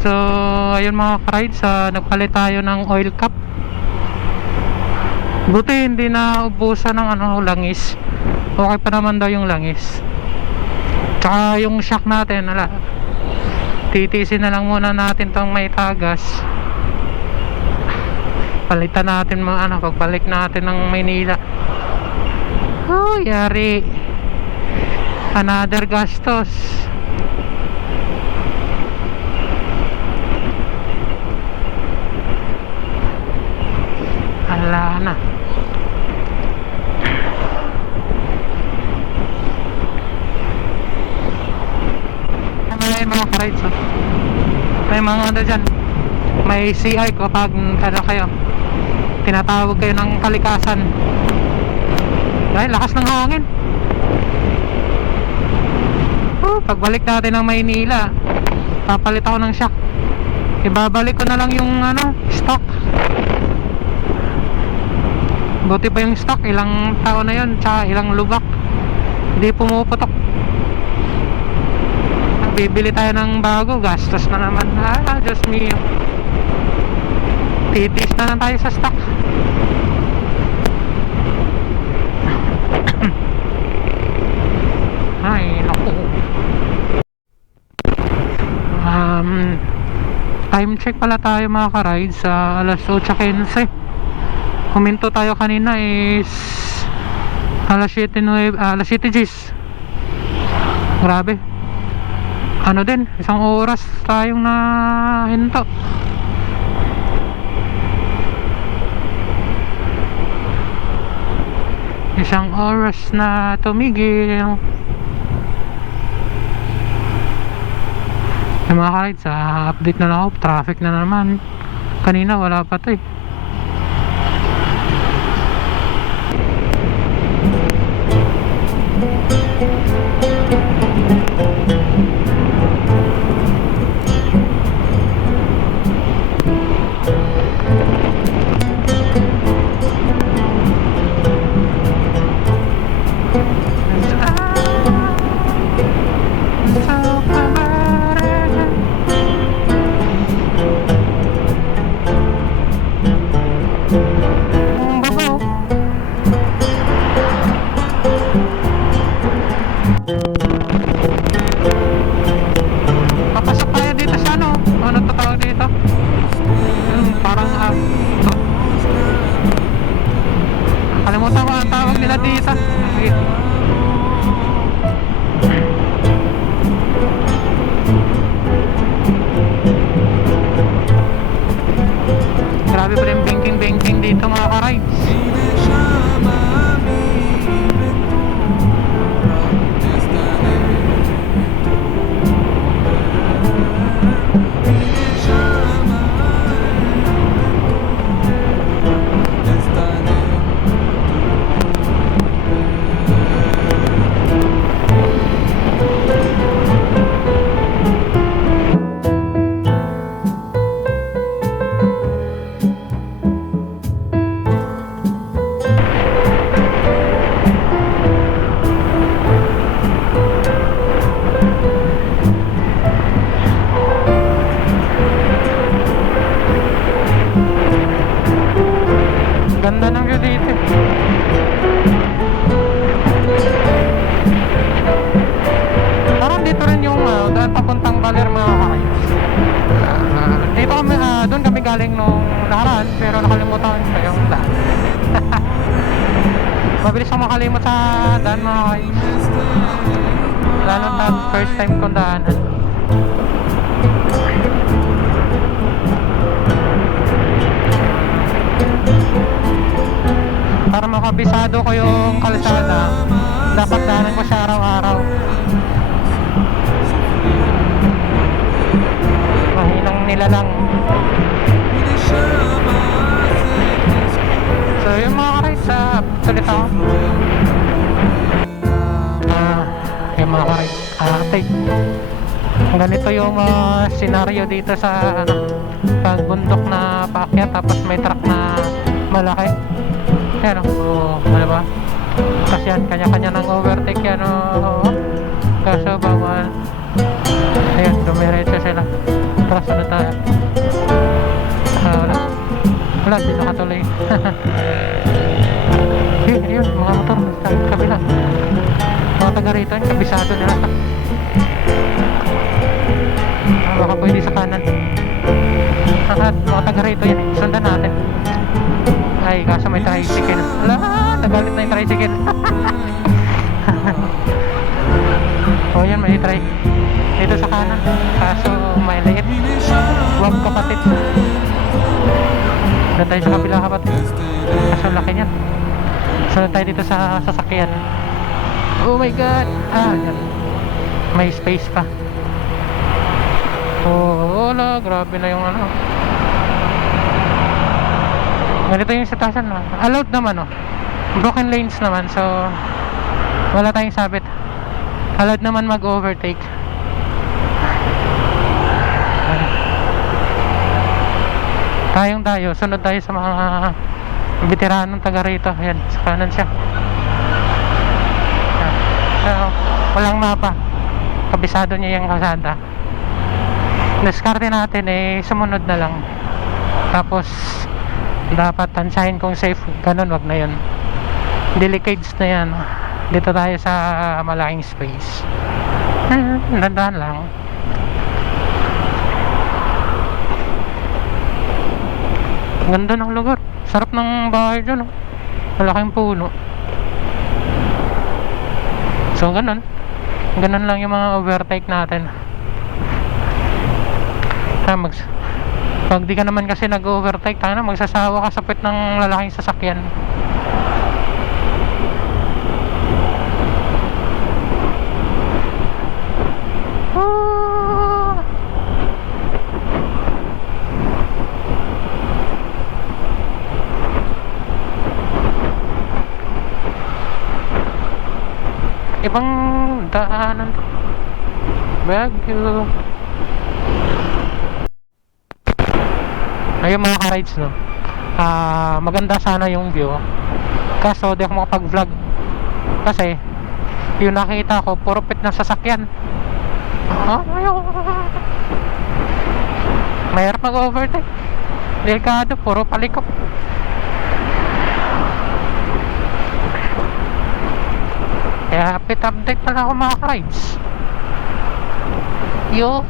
So ayun mga ka-rides, nagpalit tayo ng oil cap. Buti hindi na ubusan ng langis. Okay pa naman daw yung langis. Tsaka yung shock natin, titisin na lang muna natin tong may tagas. Palitan natin pagbalik natin ng Maynila. Oh, yari. Another gastos. Ala na. May mga ka-rides, may mga dyan, may CI kapag kayo, tinatawag kayo ng kalikasan dahil lakas ng hangin. Pagbalik natin ng Maynila, papalit ako ng shock. Ibabalik ko na lang yung stock. Buti pa yung stock, ilang taon na yun, tsaka ilang lubak, hindi pumuputok. Bibili tayo ng bago, gastos na naman. Diyos mio, titis na lang tayo sa stock. Ay naku. Time check pala tayo mga ka-rides, sa alas 8:15. Huminto tayo kanina is alas 7:10. Grabe, din, isang oras tayong nahinto. Isang oras na tumigil. Yung mga ka-rides, update na lang ako. Traffic na naman. Kanina wala pa to eh. Kalimutan ko ang tawag nila dito. Grabe pa rin banking dito mga ka-rides. Ganda ng view dito. Parang dito rin yung daan papuntang Baler mga ka-rides. Dito kami, doon kami galing nung nakaraan, pero nakalimutan ko yung daan. Mabilis akong makalimot sa daan mga ka-rides, lalo na first time kong daanan. Para makabisado ko yung kalsada, dapat daanan ko siya araw-araw. Mahinang nila lang. So yung mga ka-rides, tulit ako. Yung mga ka-rides, ganito yung senaryo dito sa pagbundok na paakyat, tapos may truck na malaki. Yan ano ba? Kasi yan, kanya-kanya ng overtake yan kaso bawal. Ayan, dumiretso sila. Tara, sunod tayo. Wala, di nakatuloy. Ayun, mga motor sa kabila. Mga taga rito, kabisado nila. Baka pwede sa kanan. At mga taga rito yan, sundan natin. Ay, kaso may tricycle. Wala, nagalit na yung tricycle. Oh, yan, may try dito sa kanan. Kaso may liit. Huwag kapatid. Doon tayo sa kabila kapatid. Kaso laki niyan. Sunod tayo dito sa sasakyan. Oh my god. Ah, yan. May space pa. Oh, wala. Grabe na yung ano. Ganito yung sitwasyon. Allowed naman, oh. Broken lanes naman. So, wala tayong sabit. Allowed naman mag-overtake. Tayong tayo. Sunod tayo sa mga veteranong taga rito. Ayan, sa kanan siya. So, walang mapa. Kabisado niya yung kalsada. Diskarte natin eh, sumunod na lang. Tapos dapat tansahin kung safe. Ganun, wag na yun. Delicades na yan. Dito tayo sa malaking space. Dandan lang. Ganda ng lugar. Sarap ng bahay dyan, oh. Malaking puno. So ganun. Ganun lang yung mga overtake natin. Pag di ka naman kasi nag-overtake, magsasawa ka sa pit ng lalaking sasakyan. Ibang daanan. Baguio. Ayun mga ka-rides, no. Maganda sana yung view. Kaso di ako makapag-vlog. Kasi yung nakita ko puro pit ng sasakyan. Mahirap mag-overtake. Delikado, puro palikok. Kaya pit update na lang ako mga ka-rides. Yo.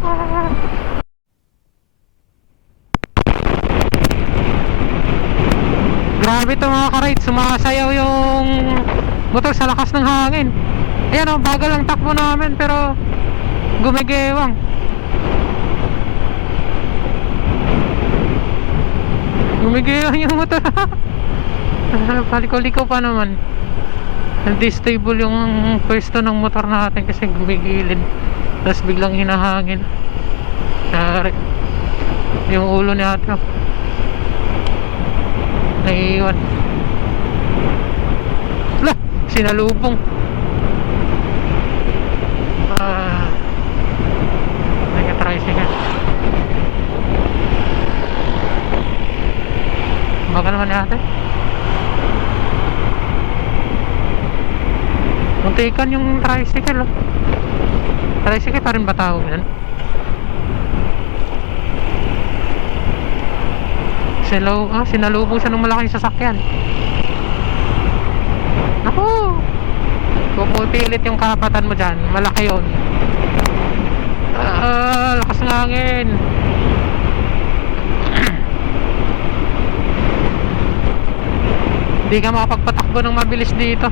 Grabe ito mga ka-rides. Sumasayaw yung motor sa lakas ng hangin. Ayan o, bagal ang takbo namin pero gumigewang. Gumigewang yung motor. Paliko-liko pa naman. Hindi stable yung pwesto ng motor natin kasi gumigilid. Tapos biglang hinahangin. Yung ulo ni ate naiiwan. Lah, sinalubong. Nag-tricycle. Baka naman ni ate. Muntikan yung tricycle, oh. Tricycle pa rin ba tawag yan? Sinalubong siya ng malaking sasakyan. Ako, kung pupilit yung karapatan mo dyan, malaki yun. Lakas ng hangin. Hindi ka makapagpatakbo ng mabilis dito.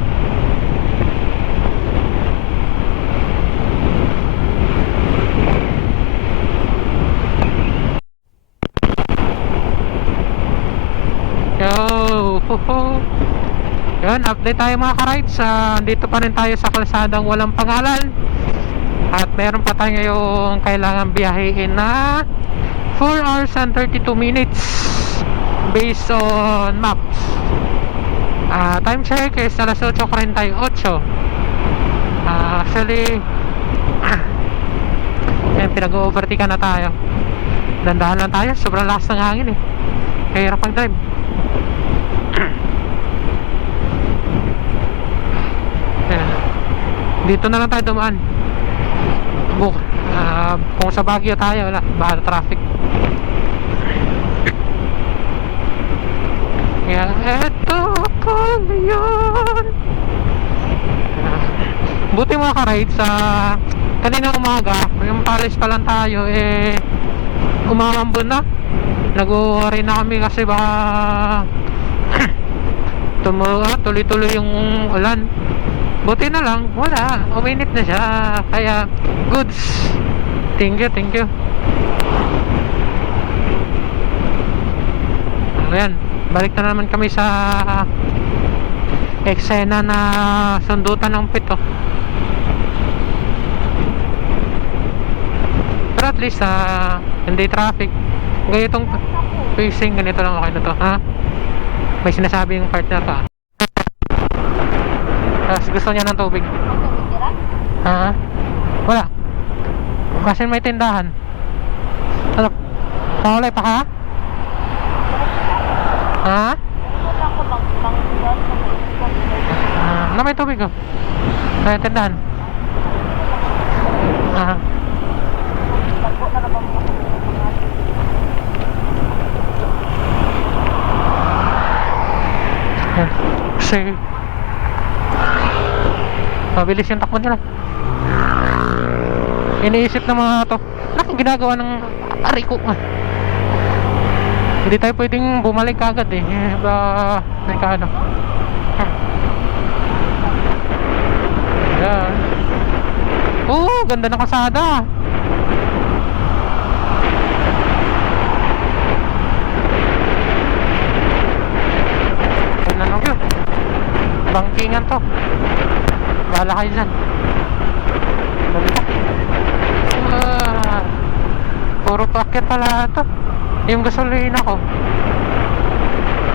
Yun, update tayo mga ka-rides. Dito pa rin tayo sa kalsadang walang pangalan. At meron pa tayo ngayong kailangan biyahin na 4 hours and 32 minutes based on maps. Time check is alas 8:48. Actually pinag-overtake na tayo. Dandahan lang tayo, sobrang lakas ng hangin eh. Kaya hirap mag-drive. Dito na lang tayo dumaan. Kung sa Baguio tayo, wala, baka traffic. Kaya eto ko yun. Buti mga ka-ride sa kanina umaga, yung palis pa lang tayo umambon na. Nag-worry na kami kasi baka tuloy-tuloy yung ulan. Buti na lang, wala, uminit na siya. Kaya goods. Thank you. Ayan, balik na naman kami sa eksena na sundutan ng pito. Pero at least hindi traffic. Ganitong pacing, ganito lang okay na to, ha? May sinasabi yung partner ka. Tapos gusto niya ng tubig. Ha? Wala. Kasi may tindahan. Ano? Pakulay pa ka? Ha? Na may tubig ko. Kaya tindahan. Kasi mabilis yung takbo nila. Iniisip ng mga to, anong ginagawa ng ariko? Hindi tayo pwedeng bumalik agad ano. Ayan. Ganda ng kalsada. Bangkingan to. Bahala kayo dyan. Puro packet pala to. Yung gasolina ko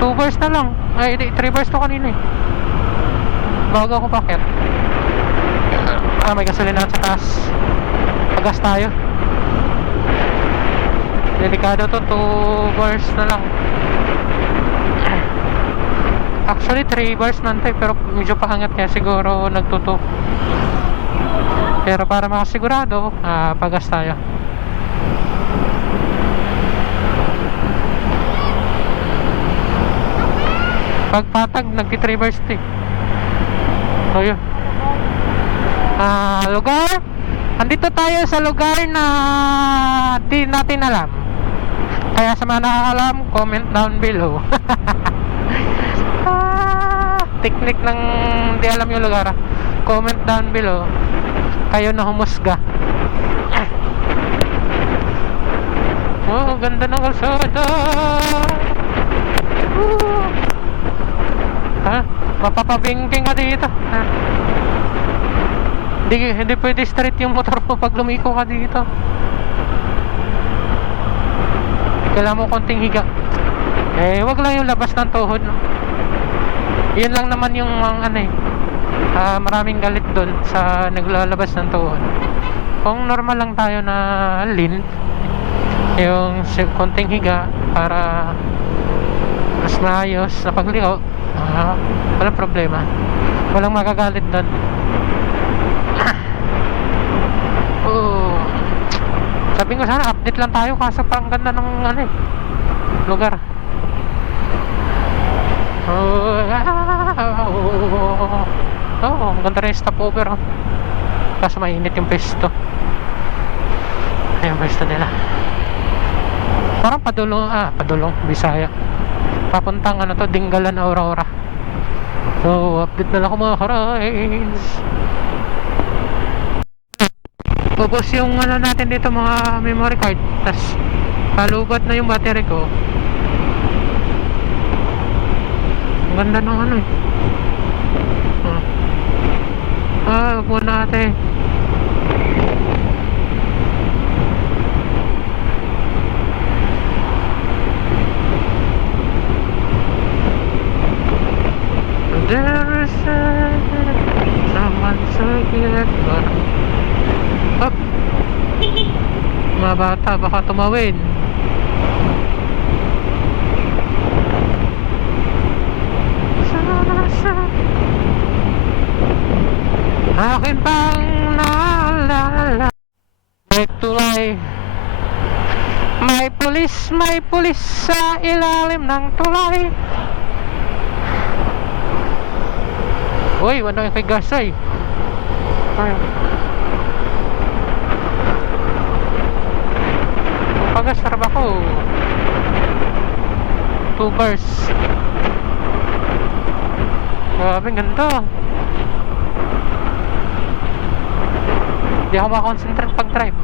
2 bars na lang. Ay, 3 bars to kanina bago ako packet. May gasolina sa taas. Pagas tayo. Delikado to, 2 bars na lang. Actually 3 bars nantay, pero medyo paangat kaya siguro nagtuto. Pero para makasigurado, pagas tayo. Pagpatag nagki 3 bars to. So yun. Lugar, andito tayo sa lugar na di natin alam. Kaya sa mga nakakalam, comment down below. Technique ng di alam yung lugar, comment down below. Kayo na humusga. Ganda ng kalsada. Mapapabingking ka dito. Hindi pwede straight yung motor mo pag lumiko ka dito. Kailangan mo konting higa. Wag lang yung labas ng tuhod, no? Yun lang naman yung maraming galit doon sa naglalabas ng tuhod. Kung normal lang tayo na lean, yung konting higa para mas maayos na pagliko, walang problema. Walang magagalit doon. Sabi ko sana update lang tayo kasi parang ganda ng lugar. Ang ganda rin yung stopover. Kaso mainit yung pesto. Ayun, pesto nila. Parang Padulong, Bisaya. Papuntang Dingalan, Aurora. So, update na lang ako mga ka-rides. Ubos yung natin dito mga memory card. Tas palubat na yung battery ko. Ang ganda ng upo natin. There is someone so good. Up. Mga bata baka tumawid. Akin pang naalala. May tulay. May pulis sa ilalim ng tulay. Uy, wala kay gas ay. Ay. Pagas sarap ako. 2 bars. Grabe, ganda. Hindi ako makakonsentrate pag drive.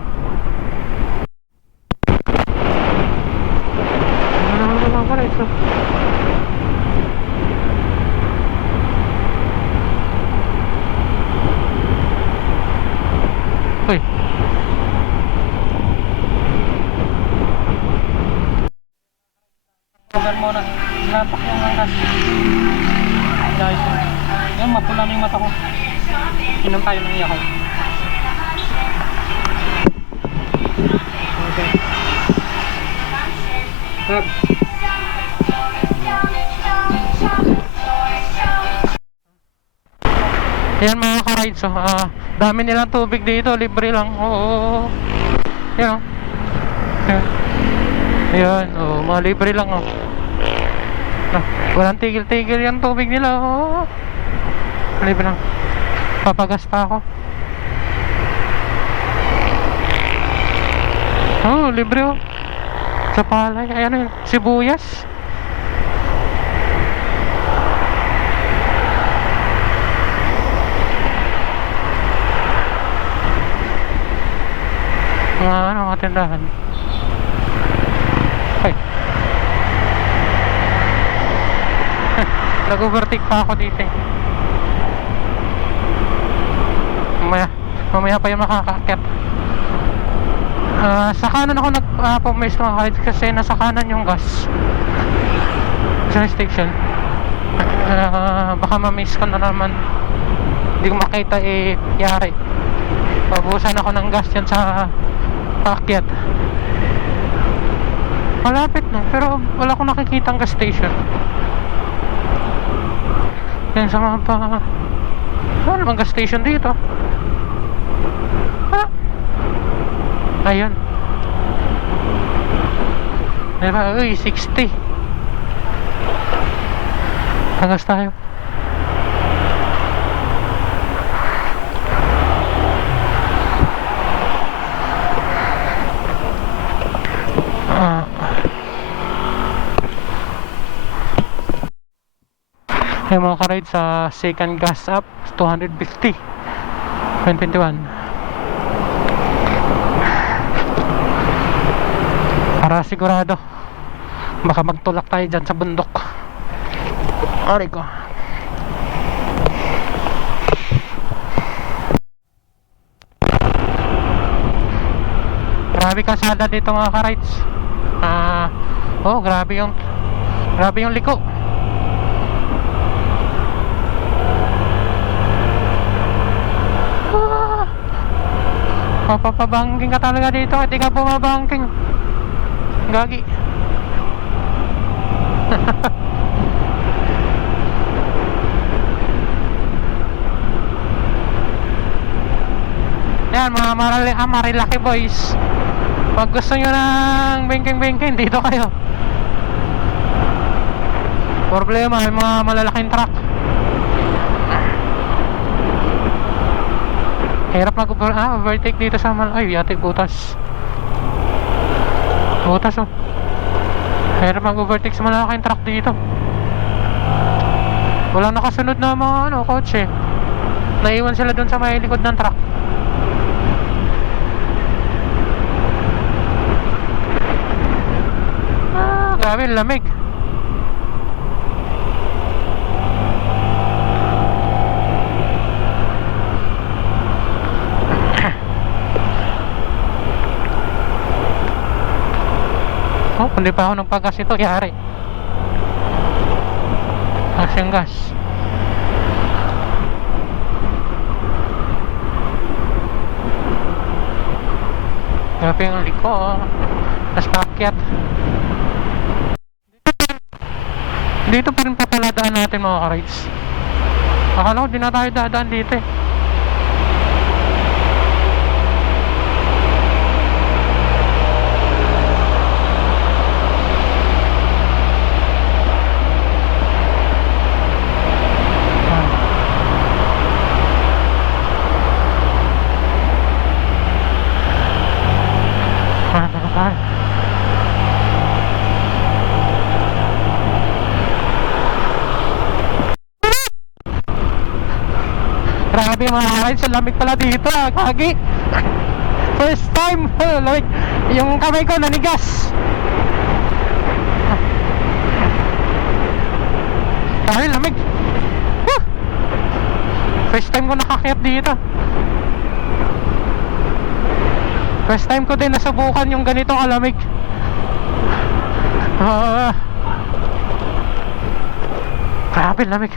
Ano naman pala ito? Uy. Cover mo na. Napak yung angkas. Guys, yan, mapula na yung mata ko. Inom tayo ng iyakan. Okay. Grab. Yan mga ka-rides, dami nilang tubig dito, libre lang. Oo. Yan. Yan, mga libre lang. Walang tigil-tigil yung tubig nila. Libre lang. Papagas pa ako. Libre sa palay. Ayan, sibuyas. Mga tindahan. Ay. Nag-overtake pa ako dito. Mamaya pa yung makakakit. Sa kanan ako nag-pumiss mga kahit kasi nasa kanan yung gas sa station. Baka ma-miss ko na naman. Hindi ko makita yari. Pabusan ako ng gas yan sa paakyat. Malapit na pero wala akong nakikita ang gas station. Yan sa mga wala namang gas station dito. Ayun. Diba? Uy, 60. Tagas tayo. Yung mga ka-ride sa second gas up 250 2021 para sigurado baka magtulak tayo dyan sa bundok. Aray ko. Grabe kalsada dito mga ka-rides. Grabe yung liko. Mapapabangking ka talaga dito. Hindi ka bumabangking. Gagi. Yan mga marilaki boys. Pag gusto nyo ng bangking dito kayo. Problema may mga malalaking truck. Hirap overtake dito sa ay yate butas. Hirap mag-overtake sa malalaking truck dito. Walang nakasunod na mga kotse. Naiwan sila dun sa may likod ng truck. Grabe, lamig. Kundi pa ako ng paggas ito, yari. Asyang gas. Grabe yung liko. Tapos paakyat. Dito pa rin papaladaan natin mga ka-rides. Akala ko di na tayo dadaan dito eh. mga rides, sa lamig pala dito kagi. First time, lamig. Yung kamay ko nanigas. Ay, lamig. Woo! First time ko nakakyat dito. First time ko din nasubukan yung ganito kalamig. Grabe lamig.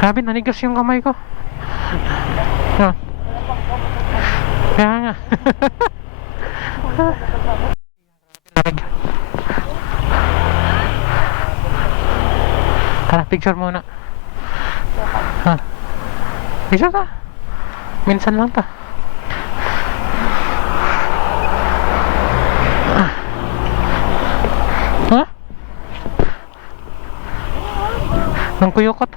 Grabe, nanigas yung kamay ko. Kaya nga. Lamig. Tara, picture muna. Picture ta. Minsan lang ta. Nang kuyukot.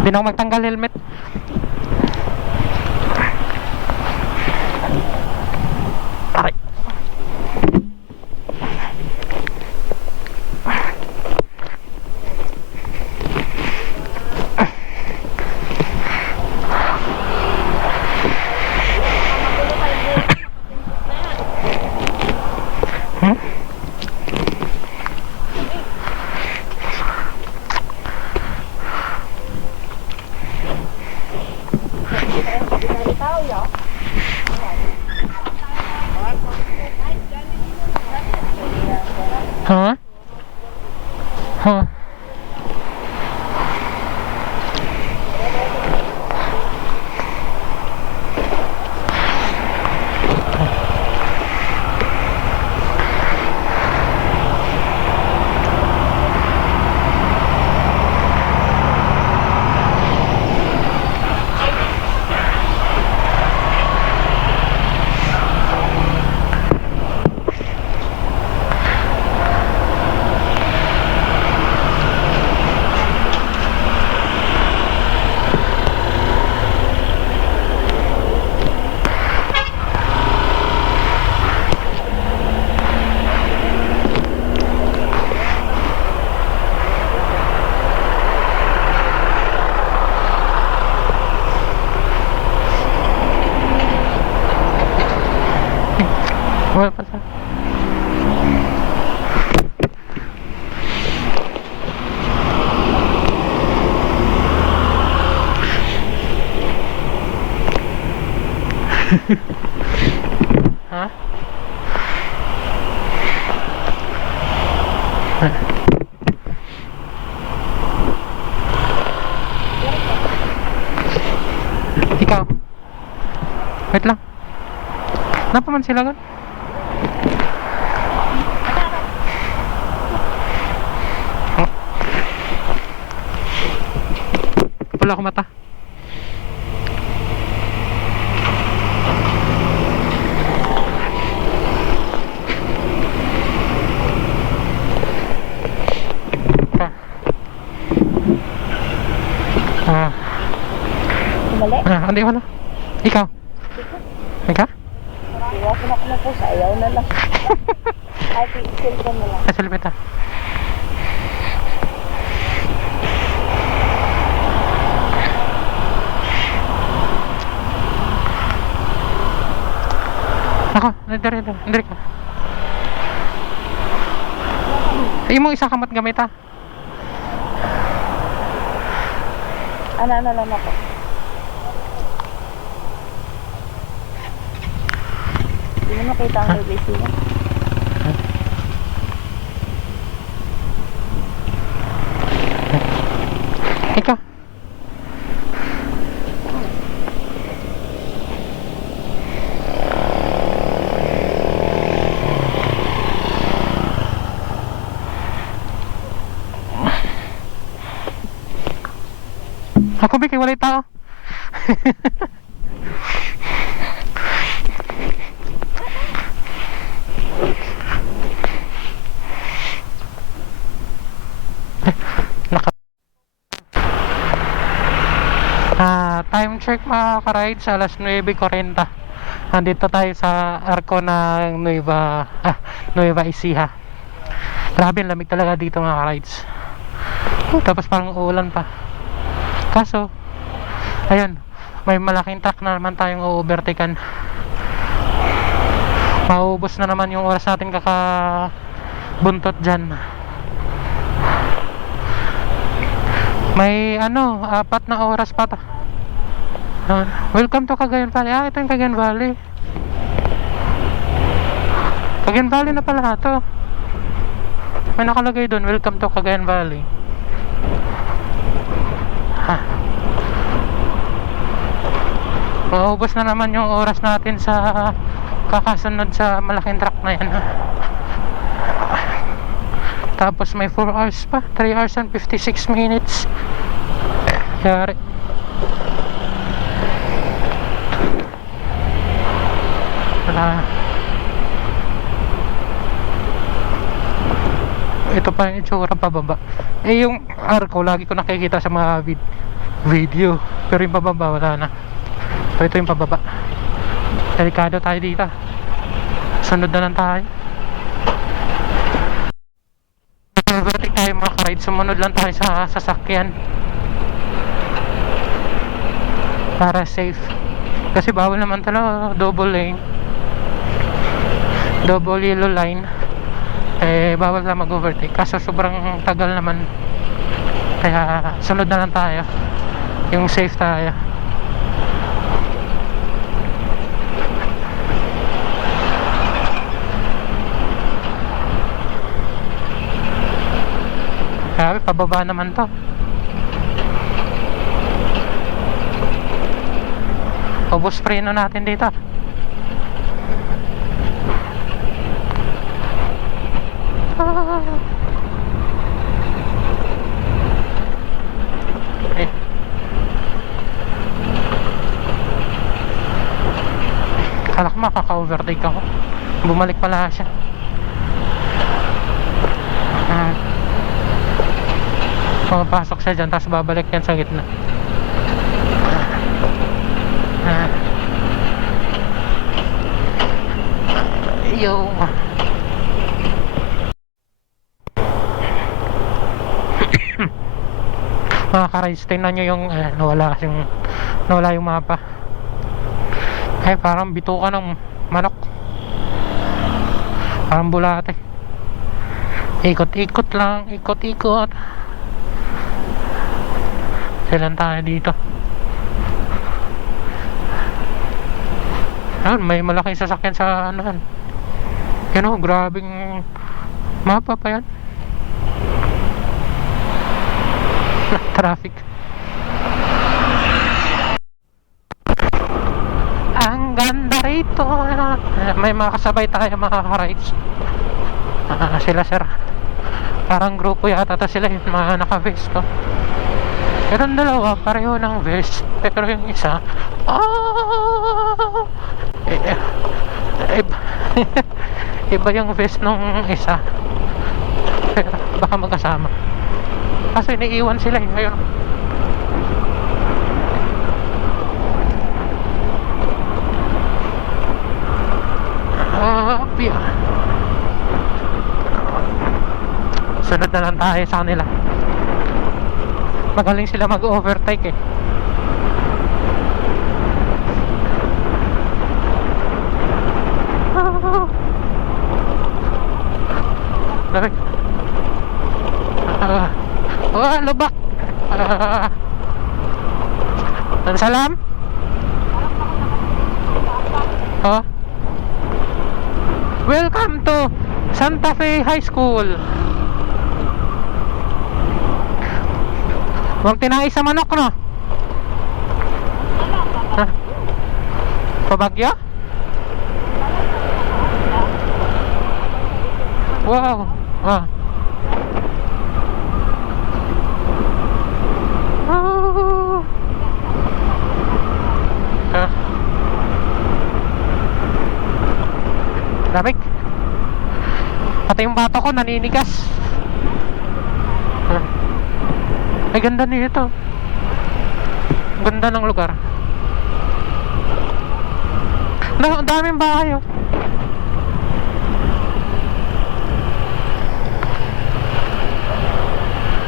Hindi na ako magtanggal helmet. Aray. Hah? Hah? Wala pa sa. Hah? Ikaw. Wait lang. Napa man sila gan? Wala akong mata. Hindi ko na. Ikaw? Ikaw? Iwa ko na po sa ayaw na lang. Ay, cellphone na lang. Cellphone ta. Ako, nandiri ka. Ay mo isa kamat gamit ha. Ano lang ako. Hindi mo makita ang BBC niya. Ikaw. Ako ba kay walay tao? Time check mga ka-rides, alas 9:40. Nandito tayo sa Arco ng Nueva Ecija. Grabe, ang lamig talaga dito mga ka-rides. Tapos parang uulan pa. Kaso, ayun, may malaking truck na naman tayong overtaken. Mauubos na naman yung oras natin kakabuntot dyan. May 4 na oras pa to. Welcome to Cagayan Valley. Ito yung Cagayan Valley. Cagayan Valley na pala to. May nakalagay doon, welcome to Cagayan Valley. Maubos na naman yung oras natin sa kakasunod sa malaking truck na yan. Tapos may 4 hours pa, 3 hours and 56 minutes. Yari. Wala. Ito pa yung itsura pababa. Yung Arco lagi ko nakikita sa mga video, pero yung pababa wala na. So ito yung pababa. Delikado tayo dito. Sunod na lang tayo. Overtake tayo mga ka-ride. Sumunod lang tayo sa sasakyan para safe. Kasi bawal naman talaga double lane, double yellow line. Bawal na mag-overtake. Kaso sobrang tagal naman. Kaya sunod na lang tayo. Yung safe tayo. Grabe, pababa naman to. Ubos preno natin dito. Kala ko makaka-overtake ako. Bumalik pala siya. Pumapasok siya dyan, tapos babalik yan sa gitna. Yo. Mga ka-rides, tingnan nyo yung nawala yung mapa. Parang bituka ng manok, parang bulate. Ikot-ikot lang, ikot-ikot. Kailan tayo dito? May malaking sasakyan sa yan grabing mapa pa yan. Traffic. Ang ganda rito. May mga kasabay tayo mga ka-rides. Sila sir, parang grupo yata sila, yung mga naka-vest to. Pero ang dalawa pareho ng vest, pero yung isa iba yung vest nung isa. Pero baka magkasama kasi iniiwan sila ngayon. Sunod na lang tayo sa kanila. Magaling sila mag-overtake Lamig. Lubak. Salam. Welcome to Santa Fe High School. Huwag tinangis sa manok, no? Pabagyo? Wow. Lamig. Pati yung bato ko naninigas. Ay, ganda nito. Ganda ng lugar. Ang daming bahay oh.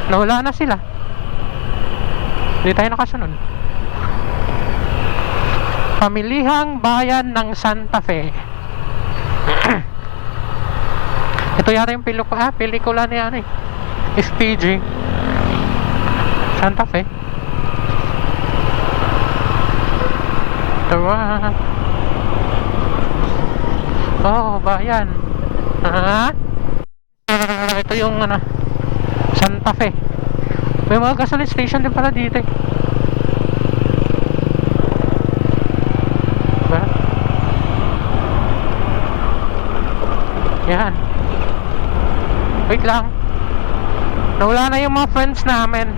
Nawala na sila. Hindi tayo nakasunod. Pamilihang bayan ng Santa Fe. Ito yata yung pelikula ni ano eh, SPG Santa Fe. Tara. Oh, bayan. Ito yung ano, Santa Fe. May mga gasoline station din pala dito eh. Diba? Yan. Wait lang. Nawala na yung mga friends namin.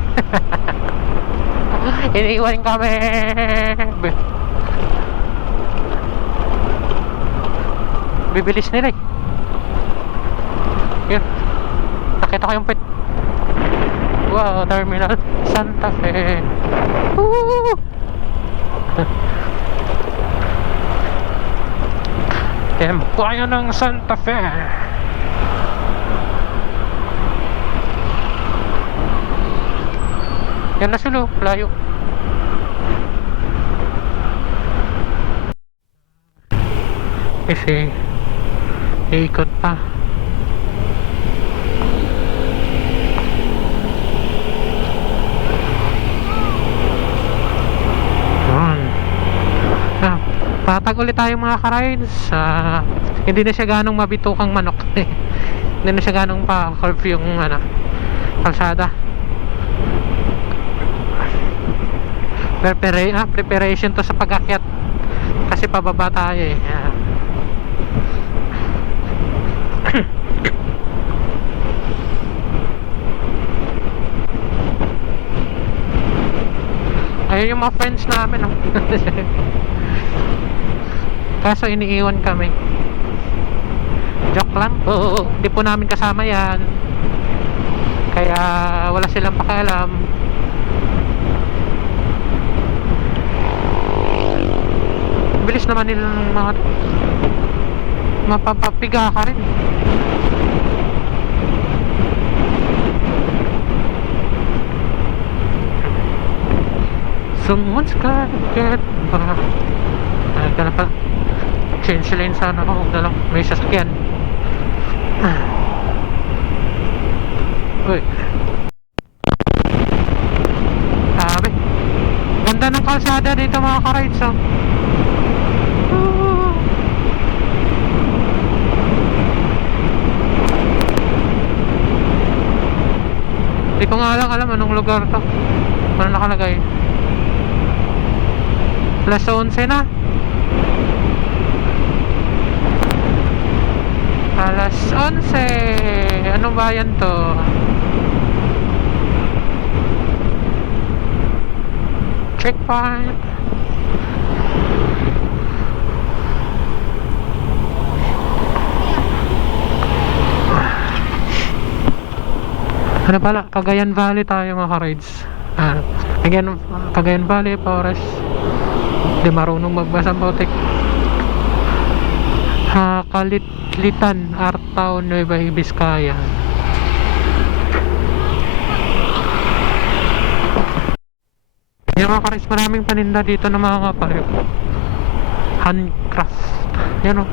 Iniiwan kami. Bibilis nila eh. Yun. Nakita ko yung pit. Wow, Terminal Santa Fe. Woo! Bayan ng Santa Fe. Yan na sila, layo. Kasi ikot pa. Patag ulit tayo mga ka-rides. Hindi na siya ganong mabitukang manok. Hindi na siya ganong pa-curve yung kalsada. Preparation to sa pag-akyat. Kasi pababa tayo eh. Ayun yung mga friends namin oh. Kaso iniiwan kami. Joke lang po. Hindi po namin kasama yan. Kaya wala silang pakialam. Bilis naman nilang mga mapapapiga ka rin. Someone's gotta get back. Ay, ka na pa. Change lane sana ako. Huwag na lang. May sasakyan. Uy. Sabi. Ganda ng kalsada dito mga ka-rides oh. Hindi ko nga lang alam anong lugar to. Ano nakalagay? Alas 11 na. Alas 11. Anong bayan to? Checkpoint. Ano pala? Cagayan Valley tayo mga ka-rides. Cagayan Valley, Forest. Hindi marunong magbasa ang botek. Kalitlitan, Artao, Nueva Vizcaya. Yung mga ka-rides, maraming paninda dito ng mga kapalip. Handcraft. Yan o.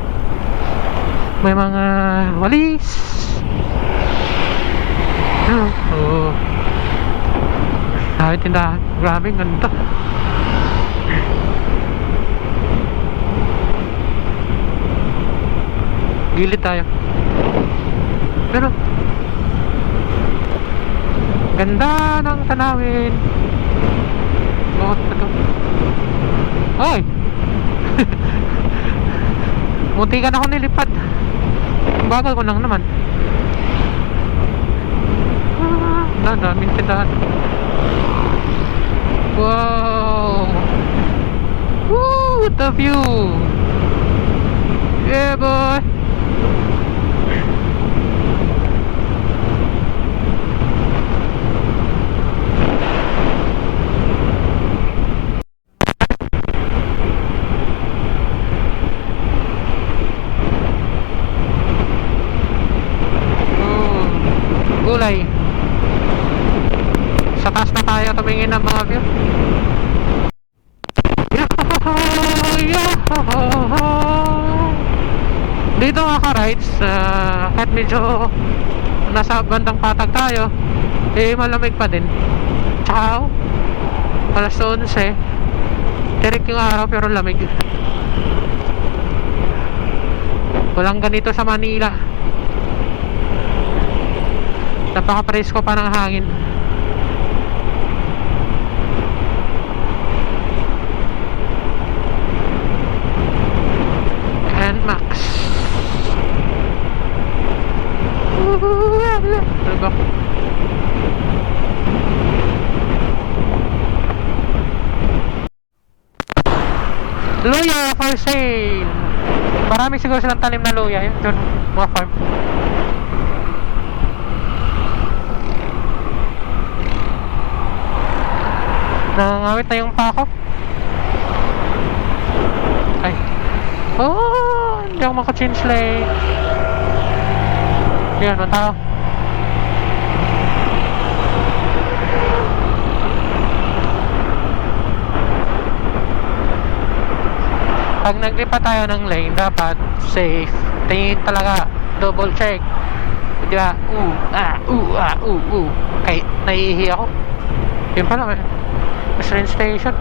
May mga walis. Oo. Sabi tindahan. Grabe, ganda. Gilid tayo. Pero ganda ng tanawin. Bakit na to? Ay! Munti ka na ako nilipad. Bagal ko lang naman. Daming tindahan. Wow! Woo! What a view! Yeah boy! Oh, oh, oh. Dito mga ka-rides, kahit medyo nasa bandang patag tayo, eh malamig pa din. Tsaka alas 11, tirik yung araw pero lamig. Walang ganito sa Manila. Napaka-presko pa ng hangin. And Max. Diba? Luya for sale. Marami siguro silang tanim na luya. Yun dun, mga farm. Nangangawit na yung pako. Ay. Oh, hindi ako maka-change lane. Yan, mga tao. Pag naglipat tayo ng lane, dapat safe. Tingin talaga, double check. Diba? Kay, naiihi ako. Yun pala, may train station.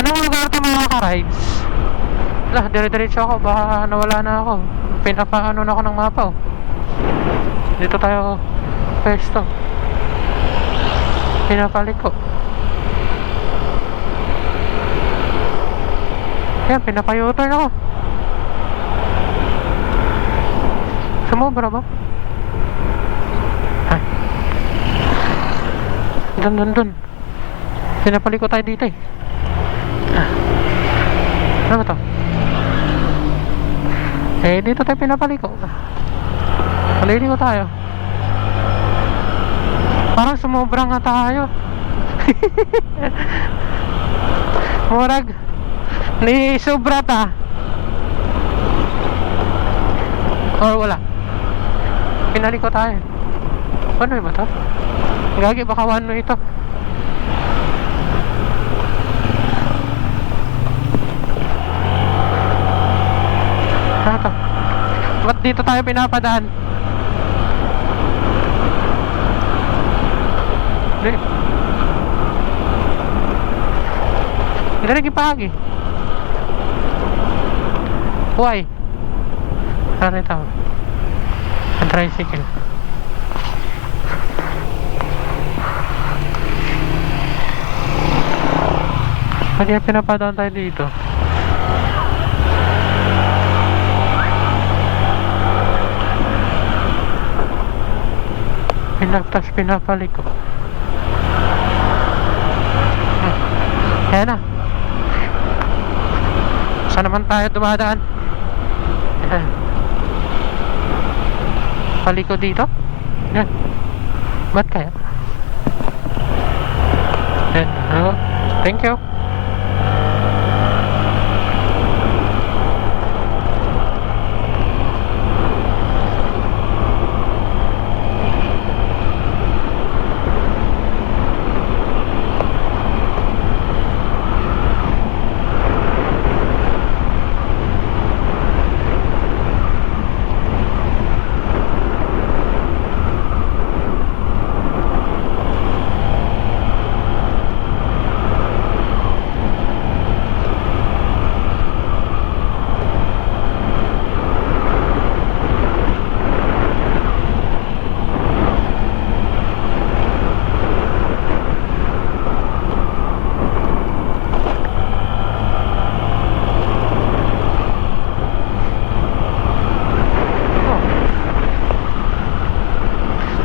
Anong lugar ito mga ka-rides? Lah, dire-diretso ako, baka nawala na ako. Pinapaano na ako ng mapa, oh. Dito tayo pwesto. Pinapalik ko. Yan, pinapayuturn ako. Sumobra ba? Ay. Dun. Pinapalik ko tayo dito eh. Ano ba to? Eh, dito tayo pinapaliko. Paliliko tayo. Parang sumobra nga tayo. Murag ni sobra ta. Or wala. Pinaliko tayo. Ano ba to? Gagi, baka one way ito. Ano to? Ba't dito tayo pinapadaan? Hindi rin ipahagi. Why? Ano ito? Ang tricycle. Pwede na pinapadaan tayo dito. Pinagtas pinapalik ko. Ayan na. Saan naman tayo dumadaan? Ayan. Paliko dito? Ayan. Ba't kaya? Ayan. Oh, thank you.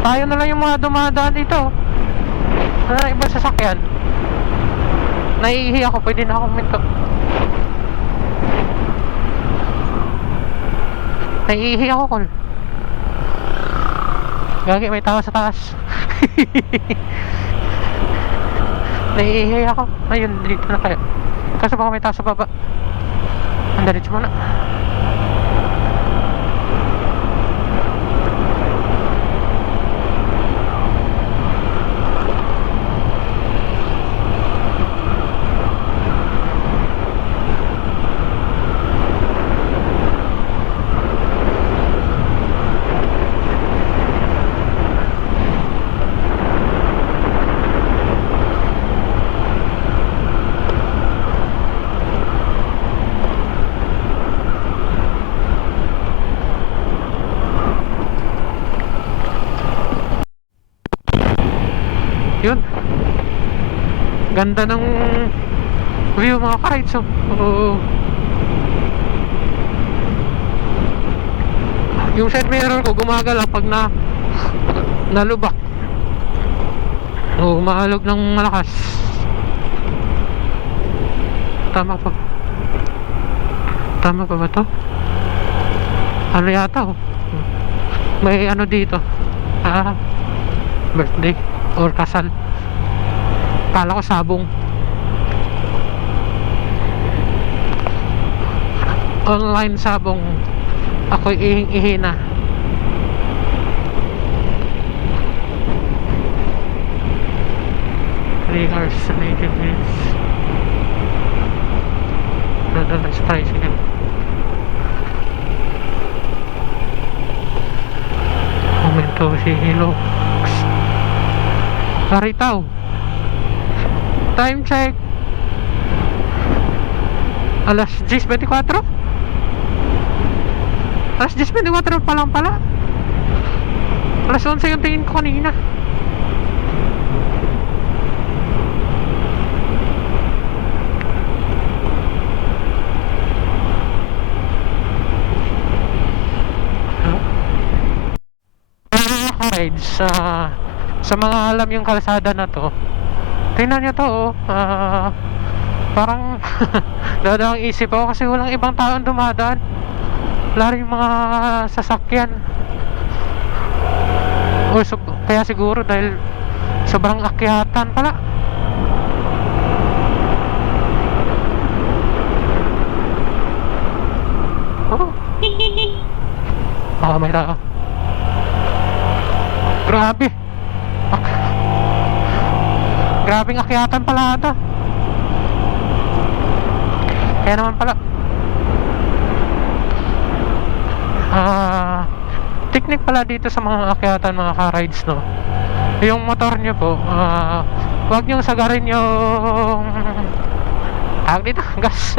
Tayo na lang yung mga dumadaan dito. Wala na ibang sasakyan. Naiihi ako, pwede na akong minto. Naiihi ako, Col. Gagi, may tao sa taas. Naiihi ako. Ayun, dito na kayo. Kaso baka may tao sa baba. Andalit mo na. Yun. Ganda ng view mga ka-rides. Oh. Yung side mirror ko gumagalaw pag nalubak. Umaalog ng malakas. Tama pa. Tama pa ba to? Ano yata may ano dito. Birthday or kasal. Kala ko sabong. Online sabong. Ako'y ihing-ihi na. Hours and 18 minutes. Let's tricycle. Momento si Hilux. Karitaw. Time check. Alas 10:24. Alas 10:24 pa lang pala. Alas 11 yung tingin ko kanina. Rides sa mga alam yung kalsada na to, tingnan nyo to parang dadang isip ako kasi walang ibang taong dumadaan, wala rin yung mga sasakyan kaya siguro dahil sobrang akyatan pala. May tao. Grabe. Grabing akyatan pala ata. Kaya naman pala technique pala dito sa mga akyatan mga ka-rides, no? Yung motor nyo po, huwag nyong sagarin yung dito, gas.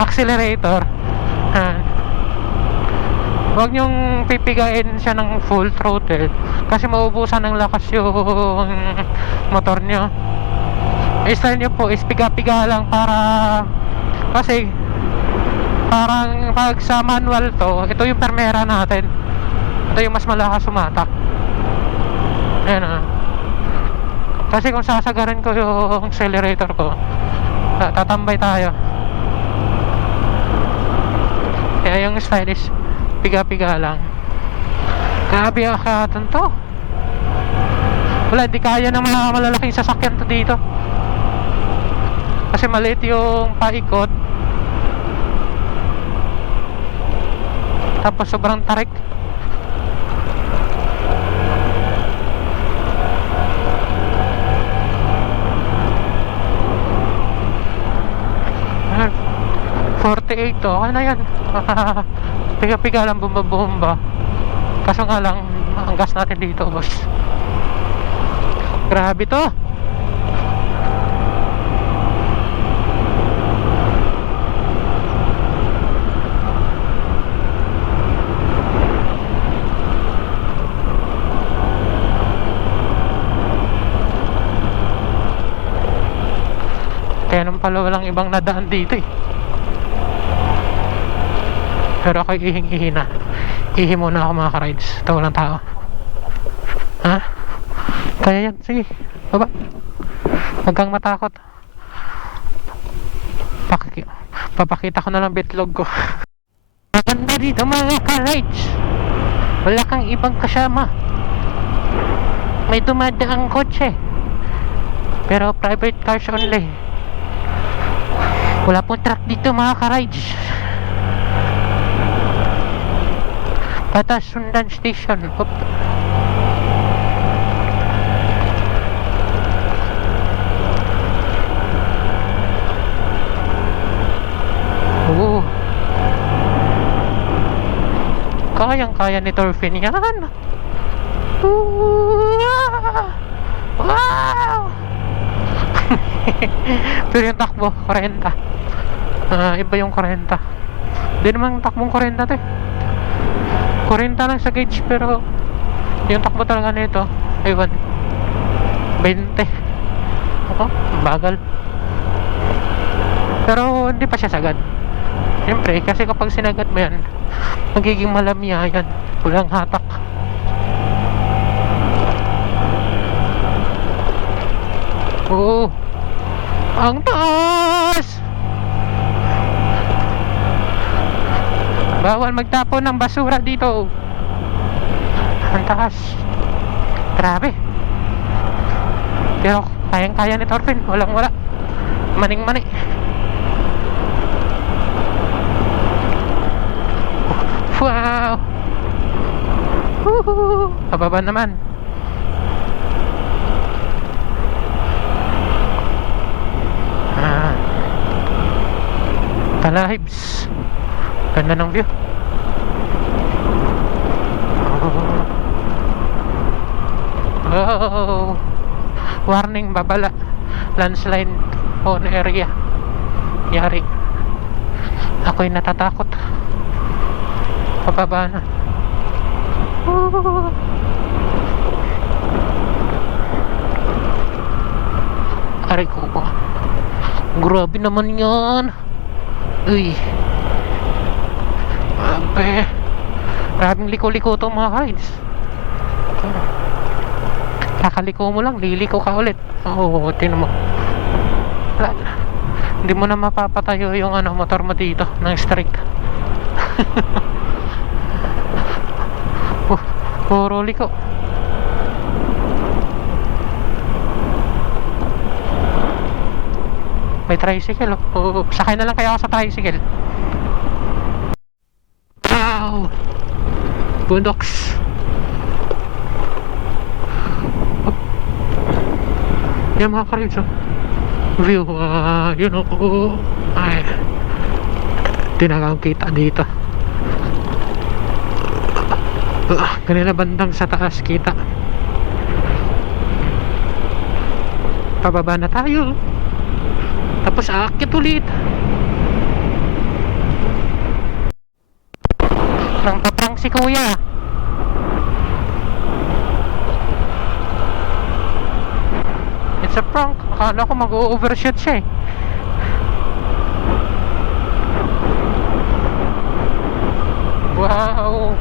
Accelerator. Huwag nyong pipigain siya ng full throttle kasi maubusan ng lakas yung motor nyo. Style nyo po is piga-piga lang kasi parang pag sa manual to, ito yung Primera natin, ito yung mas malakas sumatak. Ayan kasi kung sasagarin ko yung accelerator ko, tatambay tayo. Kaya yung style is piga-piga lang. Grabe akatan to. Wala, di kaya ng mga malalaking sasakyan to dito kasi maliit yung paikot, tapos sobrang tarik. Ayan, 48 to, okay na yan. Piga-piga lang, bumba-bumba. Kaso nga lang, ang gas natin dito, boss. Grabe to. Kaya naman pala walang ibang nadaan dito eh. Pero ako'y ihing-ihi na. Ihi muna ako mga ka-rides. Ito walang tao. Kaya yan, sige, baba. Huwag kang matakot. Papakita ko na lang bitlog ko. Maganda dito mga ka-rides. Wala kang ibang kasama. May dumadaang kotse, pero private cars only. Wala pong truck dito mga ka-rides. Batas Sundan Station. Kayang-kaya ni Torfin yan. Wow! Pero yung takbo 40. Iba yung 40. Di naman takbong 40 to eh. 40 lang sa gauge, pero yung takbo talaga nito, aywan, 20. Ako, bagal. Pero hindi pa siya sagad. Siyempre, kasi kapag sinagad mo yan, magiging malamya yan. Walang hatak. Oo. Ang taas! Bawal magtapon ng basura dito. Ang taas. Grabe. Pero kayang-kaya ni Thorfinn. Walang-wala. Maning-mani. Wow! Woohoo! Pababa naman. Talahibs. Ganda ng view. Oh. Warning, babala. Landslide on area. Yari. Ako'y natatakot. Pababa na. Aray ko po. Grabe naman yan. Uy. Grabe. Grabing liko-liko to mga rides. Kakaliko mo lang, liliko ka ulit. Oo, tinan mo. Wala. Hindi mo na mapapatayo yung motor mo dito ng straight. Puro liko. May tricycle. Sakay na lang kaya ako sa tricycle. Wow! Bundoks. Yan mga karibs, view. Yun ay tinagang kita dito. Kanina bandang sa taas kita. Pababa na tayo. Tapos aakyat ulit. Nang paprang si kuya. It's a prank. Akala ko mag-overshoot siya eh. Wow.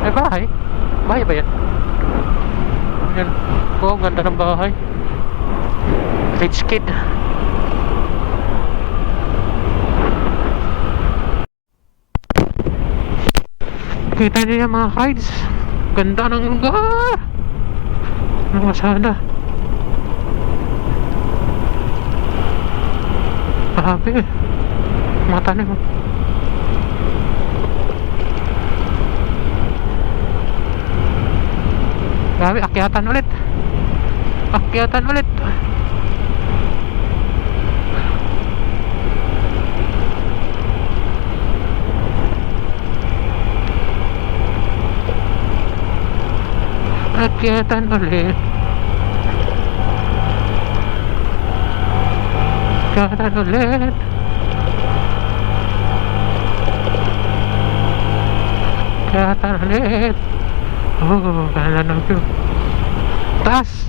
May bahay? Bahay ba yan? Yan. Oh, ganda ng bahay. Rich kid. Kita niyo yung mga rides. Ganda ng lugar. Ng masada. Grabe. Mga tanim. Grabe, akyatan ulit. Akyatan ulit. Akyatan ulit. Akyatan ulit. Akyatan ulit. Oh, ganda ng view. Taas.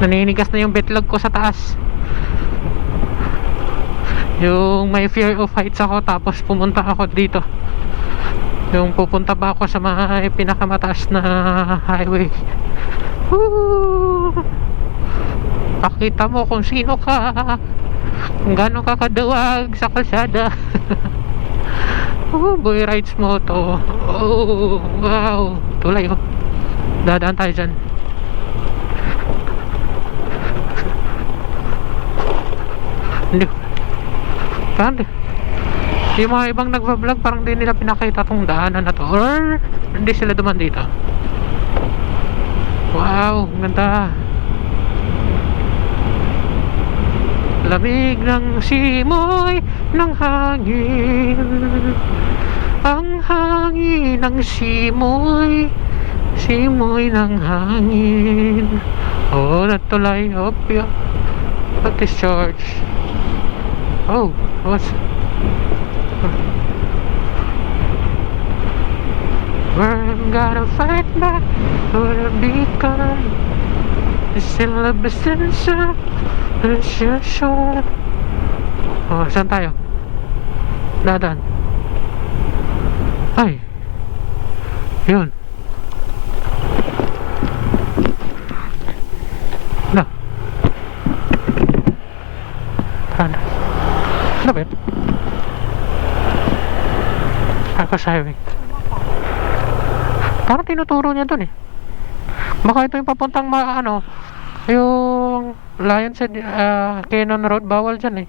Naninigas na yung betlog ko sa taas. Yung may fear of heights ako, tapos pumunta ako dito. Yung pupunta ba ako sa mga pinakamataas na highway. Woo! Pakita mo kung sino ka, kung gaano ka kaduwag sa kalsada. Oh, boy rides mo to. Oh, wow. Tulay oh. Dadaan tayo dyan. Hindi. Parang yung mga ibang nagbablog, parang di nila pinakita tong daanan na to. Or hindi sila duman dito. Wow, ganda. Lamig ng simoy ng hangin. Ang hangin ng simoy, simoy ng hangin. Oh, natulay. Opya. What is George? Oh, what's... We're gonna fight back for the beacon. Still a business. Sure. Oh, saan tayo? Dadan. Ay. Yun. Na. Ano? Ano ba yun? Ako sa highway. Parang tinuturo niya dun eh. Baka ito yung papuntang ano, yung Lions and Cannon Road, bawal dyan eh.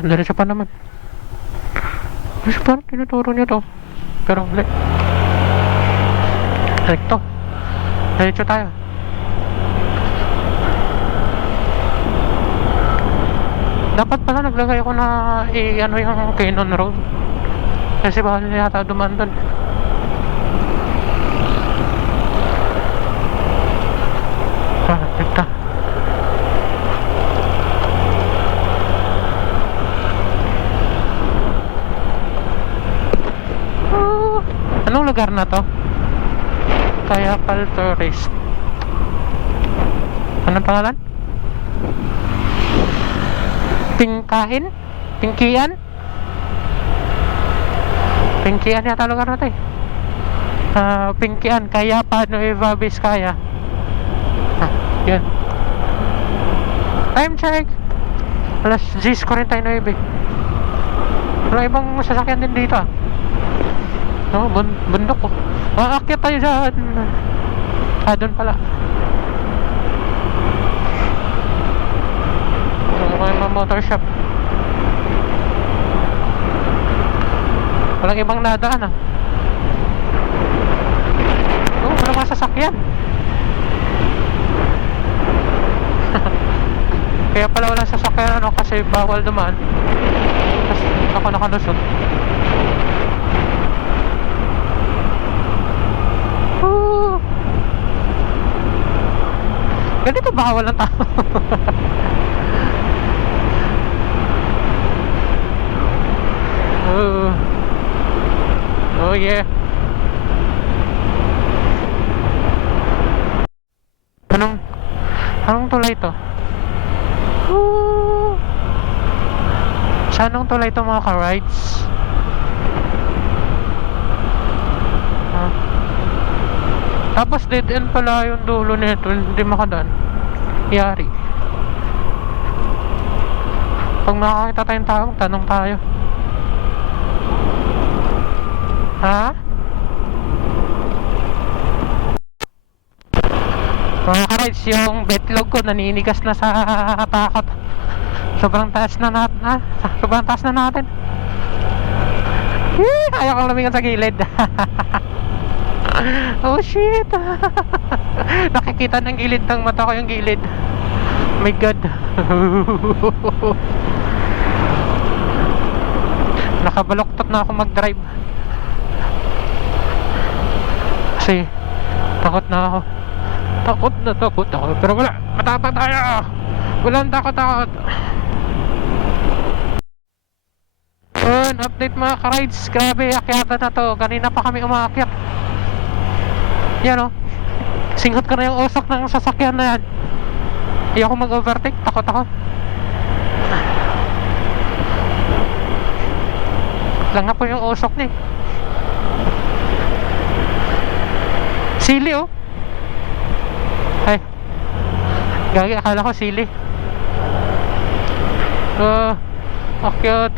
Diretso pa naman. Mas parang tinuturo niya to. Pero hindi. Direkto. Diretso tayo. Dapat pala naglagay ako na ano yung Cannon Road. Kasi baka nila yata dumaan doon. Direkta. Anong lugar na to? Kayapal Tourist. Anong pangalan? Pingkain? Pingkian? Pingkian yata lugar na to eh. Pingkian, Kayapa, Nueva Vizcaya. Yun. Time check. Alas 10:49. Wala ibang sasakyan din dito ah. No, bundok ko. Aakyat tayo dyan. Doon pala. May mga motor shop. Walang ibang nadaan ah. Oh, wala mga sasakyan. Kaya pala walang sasakyan ano, kasi bawal dumaan. Tapos ako nakalusot. Ganito bawal ng tao. Oh yeah. Anong tulay to? Saan ang tulay to mga ka-rides? Tapos dead end pala yung dulo nito, hindi makadaan. Yari. Pag makakita tayong taong, tanong tayo. Ha? Mga ka-rides, yung betlog ko naninigas na sa takot. Sobrang taas na natin. Sobrang taas na natin. Ayaw kong lumingon sa gilid. Oh shit. Nakikita ng gilid ng mata ko yung gilid. My god. Nakabaloktot na ako mag-drive. Kasi takot na ako. Takot ako. Pero wala, matapang tayo. Walang takot. Update mga ka-rides. Grabe, akyatan na to. Kanina pa kami umaakyat. Yan o. Singhot ko na yung usok ng sasakyan na yan. Hindi ako mag-overtake. Takot ako. Lang nga po yung usok niya. Sili oh. Ay. Gagi, akala ko sili. Akyat.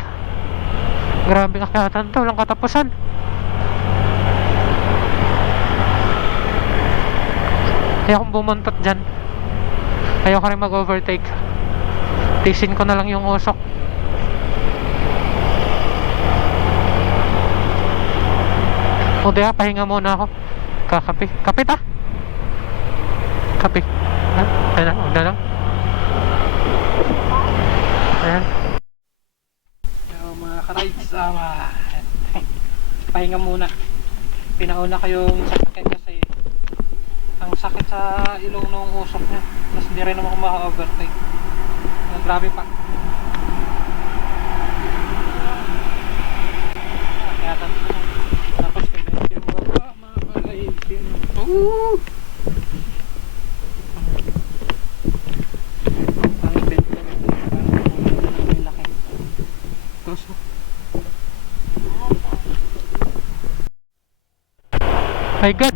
Grabe akyatan to. Walang katapusan. Ayaw kong bumuntot dyan. Ayaw ko rin mag-overtake. Tisin ko na lang yung usok. O diya, pahinga muna ako. Kakape. Kape ta? Kape. Ayan, huwag na lang. Ayan. Yo, mga ka-rides, pahinga muna. Pinauna ko yung sasakyan kasi ang sakit sa ilong ng usok niya. Mas hindi rin naman ako maka-overtake. Grabe pa. Kaya tapos medyo baba, mga ka-rides. Ang bed ko ang laki. Toso. My God.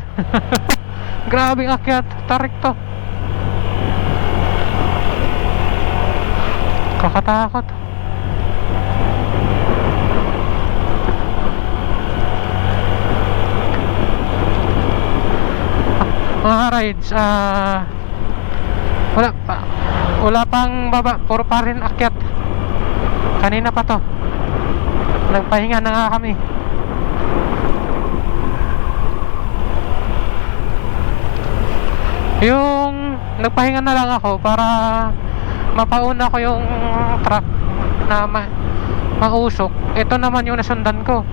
Grabe akyat, tarik to. Kakatakot. Mga rides, wala pang baba, puro pa rin akyat. Kanina pa to. Nagpahinga na nga kami. Yung nagpahinga na lang ako para mapauna ko yung truck na mausok. Ito naman yung nasundan ko,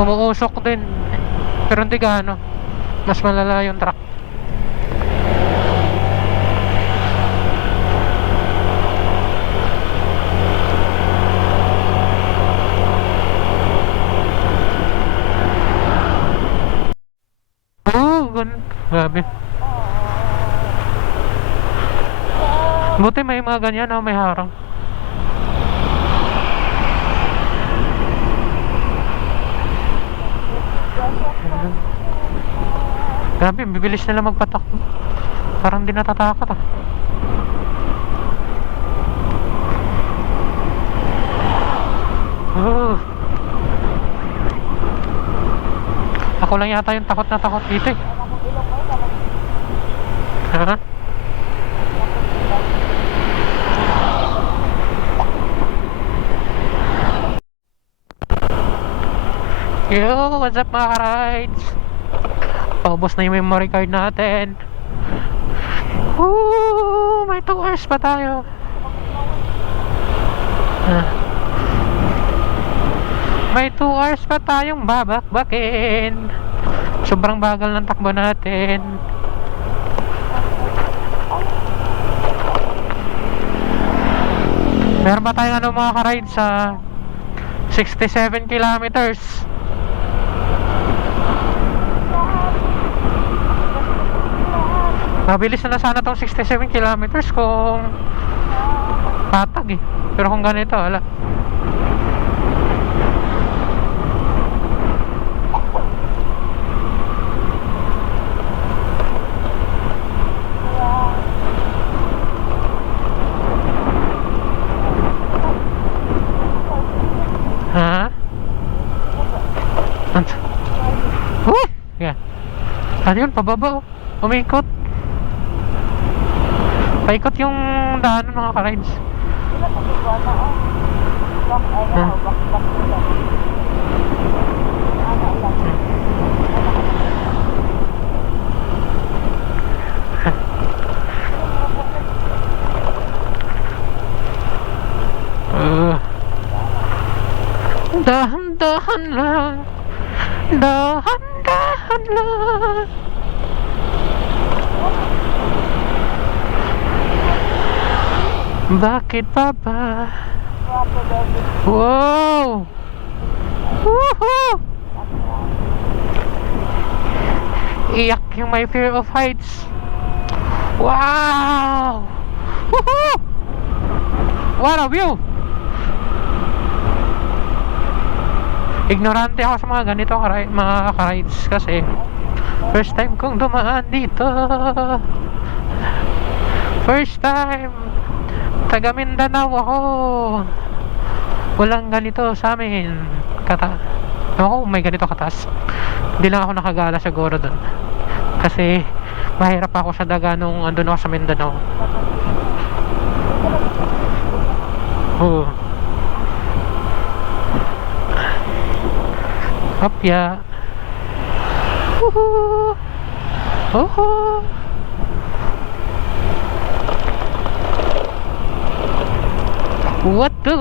umuusok din pero hindi gaano, mas malala yung truck. Grabe. Buti may mga ganyan, may harang. Grabe, bibilis nila magpatakbo. Parang di natatakot Ako lang yata yung takot na takot dito eh. Ha? Yo, what's up mga ka-rides? Paubos na yung memory card natin. May 2 hours pa tayo. May 2 hours pa tayong babakbakin. Sobrang bagal ng takbo natin. Meron ba tayong mga ka-rides sa 67 kilometers? Mabilis na sana tong 67 kilometers kung patag eh. Pero kung ganito, wala. Ha? Yan. Ano yun? Pababa oh. Umikot. Paikot yung daanan mga ka-rides. Dahan-dahan lang. Dahan-dahan lang. Bakit pa ba? Wow! Woohoo! Iyak yung my fear of heights. Wow! Woohoo! What a view! Ignorante ako sa mga ganito mga ka-rides kasi first time kong dumaan dito. First time. Taga Mindanao ako. Walang ganito sa amin. Ako may ganito kataas. Hindi lang ako nakagala siguro doon. Kasi mahirap ako sa daga nung andun ako sa Mindanao. Hopya. What the?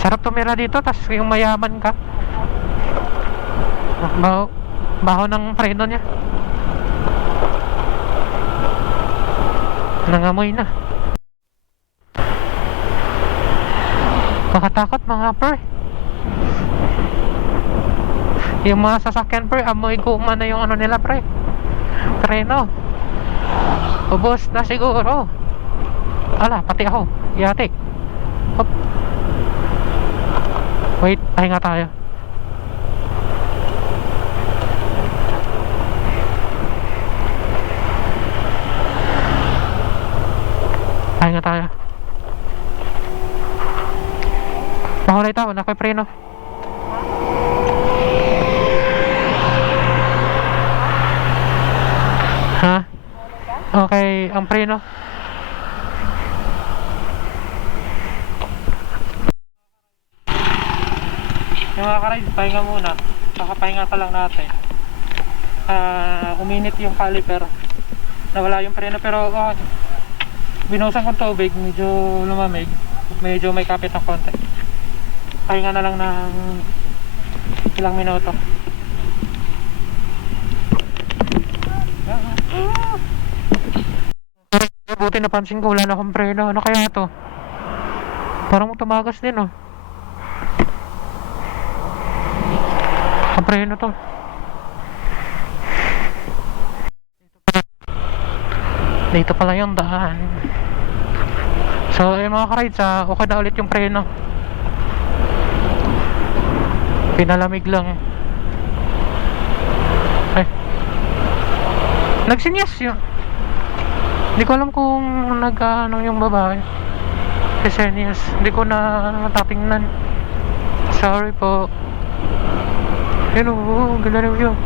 Sarap tumira dito, tas yung mayaman ka. Baho, baho ng preno niya. Nangamoy na. Makatakot mga per. Yung mga sasakyan per, amoy guma na yung ano nila pre. Preno. Ubos na siguro. Ala, pati ako. Yate. Hop. Wait, pahinga tayo. Pahinga tayo. Mahulay tayo, nakoy preno. Ha? Okay, ang preno. Yung mga ka-rides, pahinga muna. Kakapahinga ka lang natin. Uminit yung caliper. Nawala yung preno pero binusan kong tubig, medyo lumamig. Medyo may kapit ng konti. Pahinga na lang ng ilang minuto. Buti napansin ko, wala na akong preno. Ano kaya to? Parang tumagas din oh. Ang preno to. Dito pala yung daan. So yung mga ka-rides, okay na ulit yung preno. Pinalamig lang. Ay, nagsinyas yun. Hindi ko alam kung nag-ano yung babae. Senyas. Hindi ko na natatingnan. Sorry po. Yun o, ganda rin yun.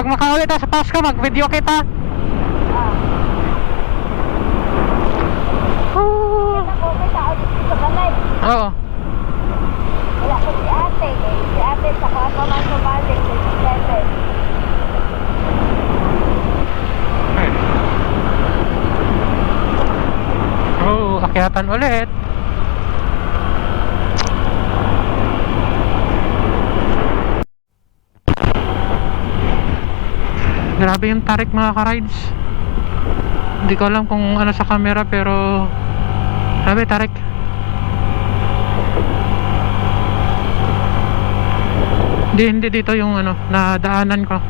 Pag makauwi tayo sa Pasko, mag-video kita. Oo. Wala ko si ate. Si ate sa ako man sumali. Oh, akyatan ulit. Grabe yung tarik mga ka-rides. Hindi ko alam kung ano sa camera pero grabe tarik. Hindi dito yung ano nadaanan ko.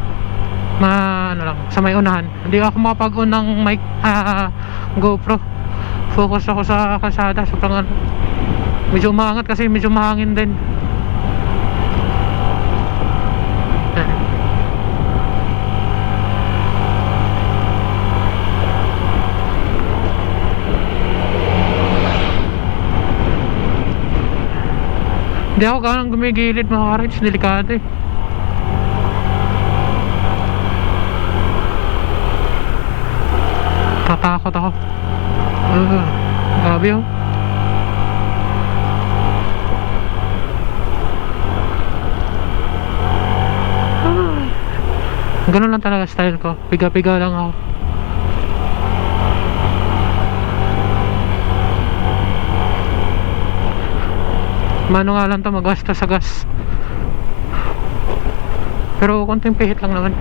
Ano lang sa may unahan. Hindi ako makapag-on ng mic GoPro. Focus ako sa kalsada. Sobrang ano, medyo umaangat kasi medyo mahangin din. Hindi ako ganang gumigilid mga ka-rides, delikado eh. Tatakot ako. Grabe oh. Ganun lang talaga style ko, piga-piga lang ako. Mano nga lang to, magasta sa gas. Pero konting pihit lang naman.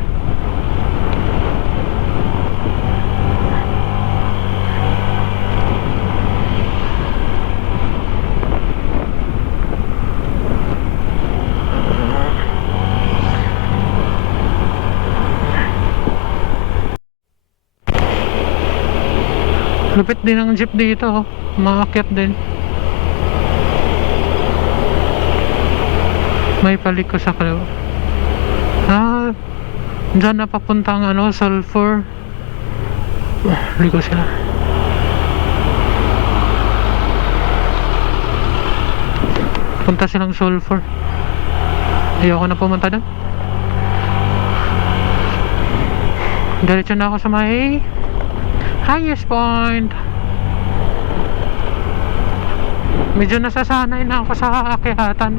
Lupit din ang jeep dito, oh. Maakyat din. May paliko sa kalawa. Diyan na papunta ang ano, Sulphur. Liko sila. Punta silang Sulphur. Ayoko na pumunta doon. Diretso na ako sa may highest point. Medyo nasasanay na ako sa akyatan,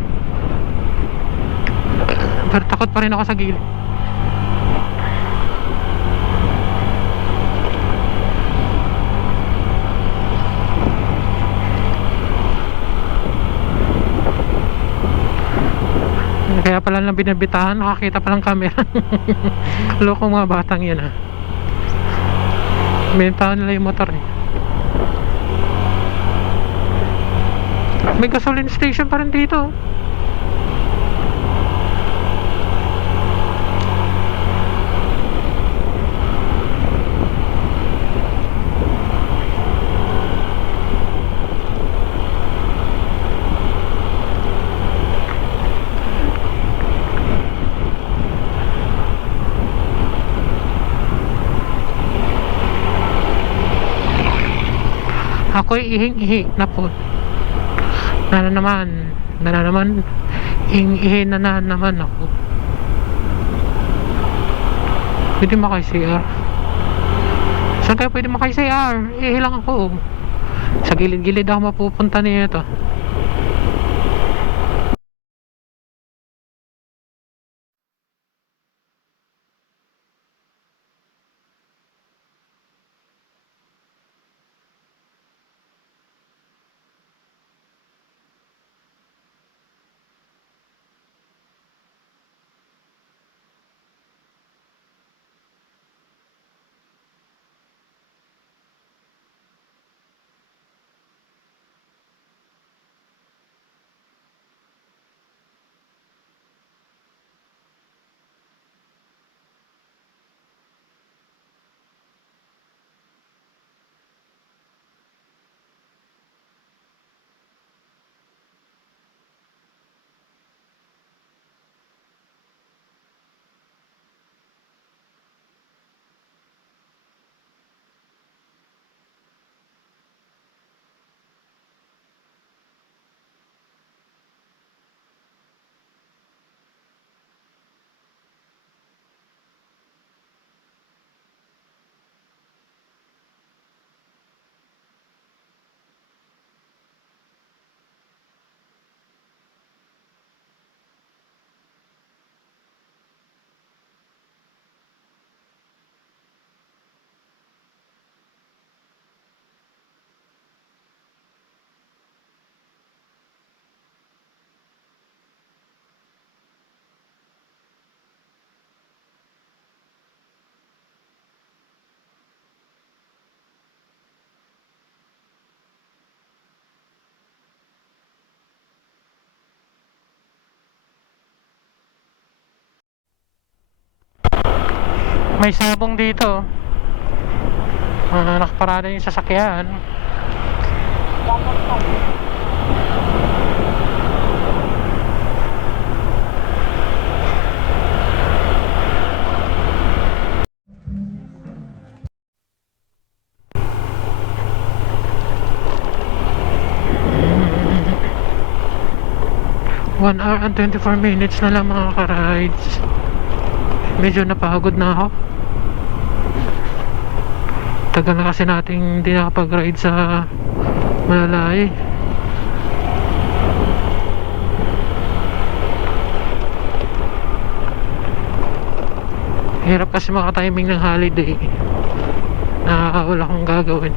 pero takot pa rin ako sa gilid. Kaya pala lang binabitahan, nakakita pa lang camera. Loko mga batang yan, ha. Bintahan nila yung motor, eh. May gasoline station pa rin dito. Ako'y ihing-ihi na po. Na naman ihing-ihi na naman ako. Pwede makay CR. Saan kaya pwede makay CR? Ihi lang ako. Sa gilid-gilid ako mapupunta nito. May sabong dito. Nakaparada yung sasakyan. One hour and 24 minutes na lang mga ka-rides. Medyo napagod na ako. Tagal na kasi nating hindi nakapag-ride sa Malalay. Hirap kasi maka-timing ng holiday na wala kang gagawin.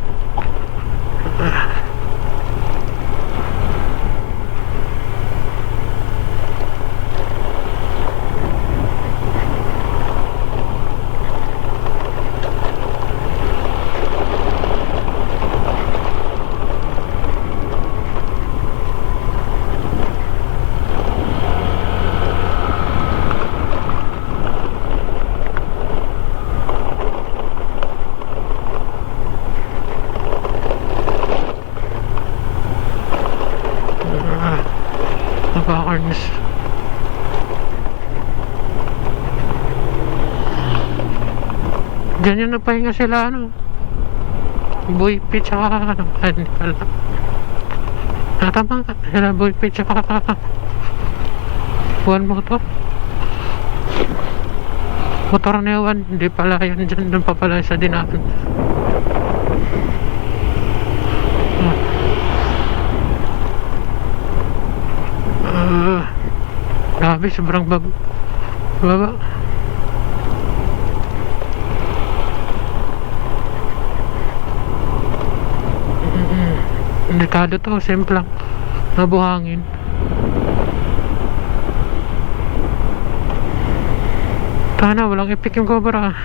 Naka-harness. Diyan yung nagpahinga sila ano, Boy P tsaka ano, hindi pala. Tama nga, sila Boy P tsaka Juan Motor. Motor na Juan, hindi pala yun dyan, doon pa pala sa dinaan. Grabe, sobrang baba. Delikado to, simple lang. Nabuhangin. Tana, walang ipik yung Cobra.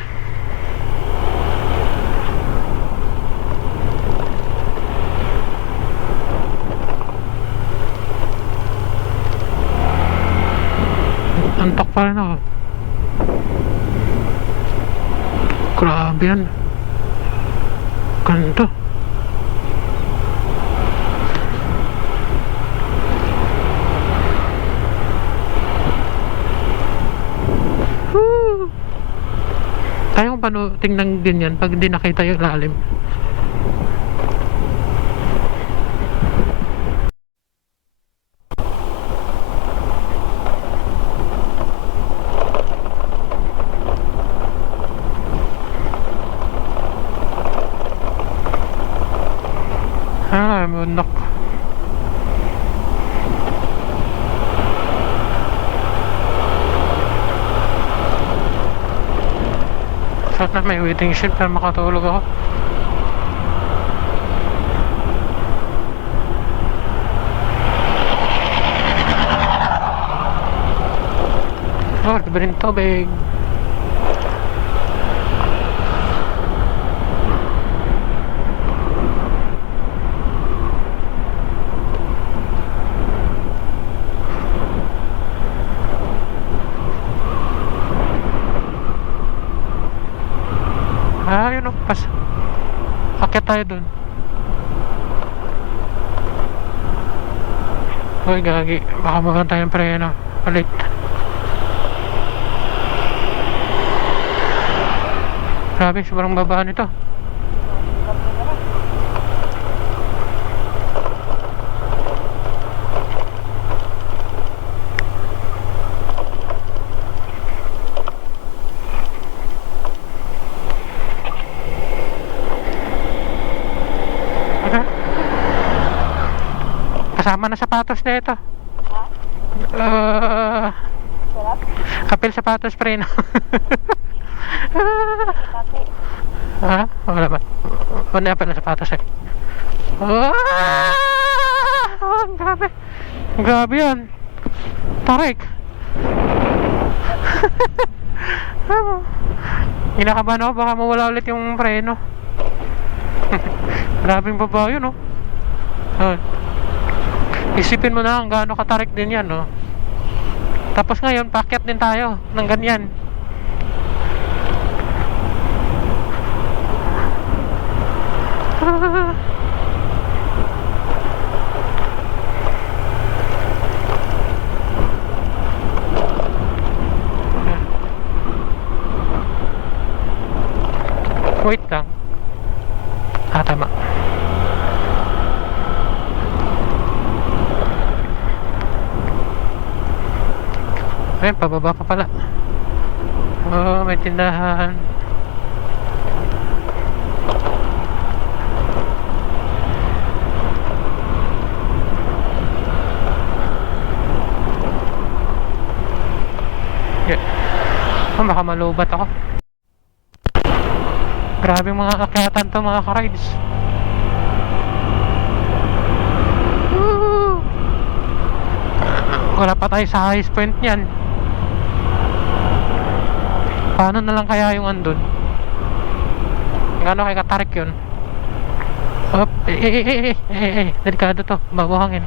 Antok pa rin ako. Grabe yan. Ganito. Kaya kung paano tingnan din yan pag di nakita yung lalim. Bundok. Sana may waiting shed para makatulog ako. Libre rin tubig. Yun o, akit tayo dun. Uy, gagi, baka maganda tayo ng preno palit. Grabe, sobrang baba nito. Kasama na sapatos na ito. Sarap? Kapil sapatos preno. Ha? Wala ba? Ano yung apel na sapatos eh? Grabe. Grabe yan. Tarik. Kinakabahan ako, baka mawala ulit yung preno. Grabing baba yun, no? Isipin mo na kung gaano katarik din yan, no? Tapos ngayon, paakyat din tayo ng ganyan. Wait lang. Tama. Ayun, pababa pa pala. Oh, may tindahan. Yeah. Oh, baka malubat ako. Grabe mga akyatan to mga ka-rides. Woo! Wala pa tayo sa highest point niyan. Paano na lang kaya yung andun? Gano'n kay katarik yun? Op, delikado to, mabuhangin.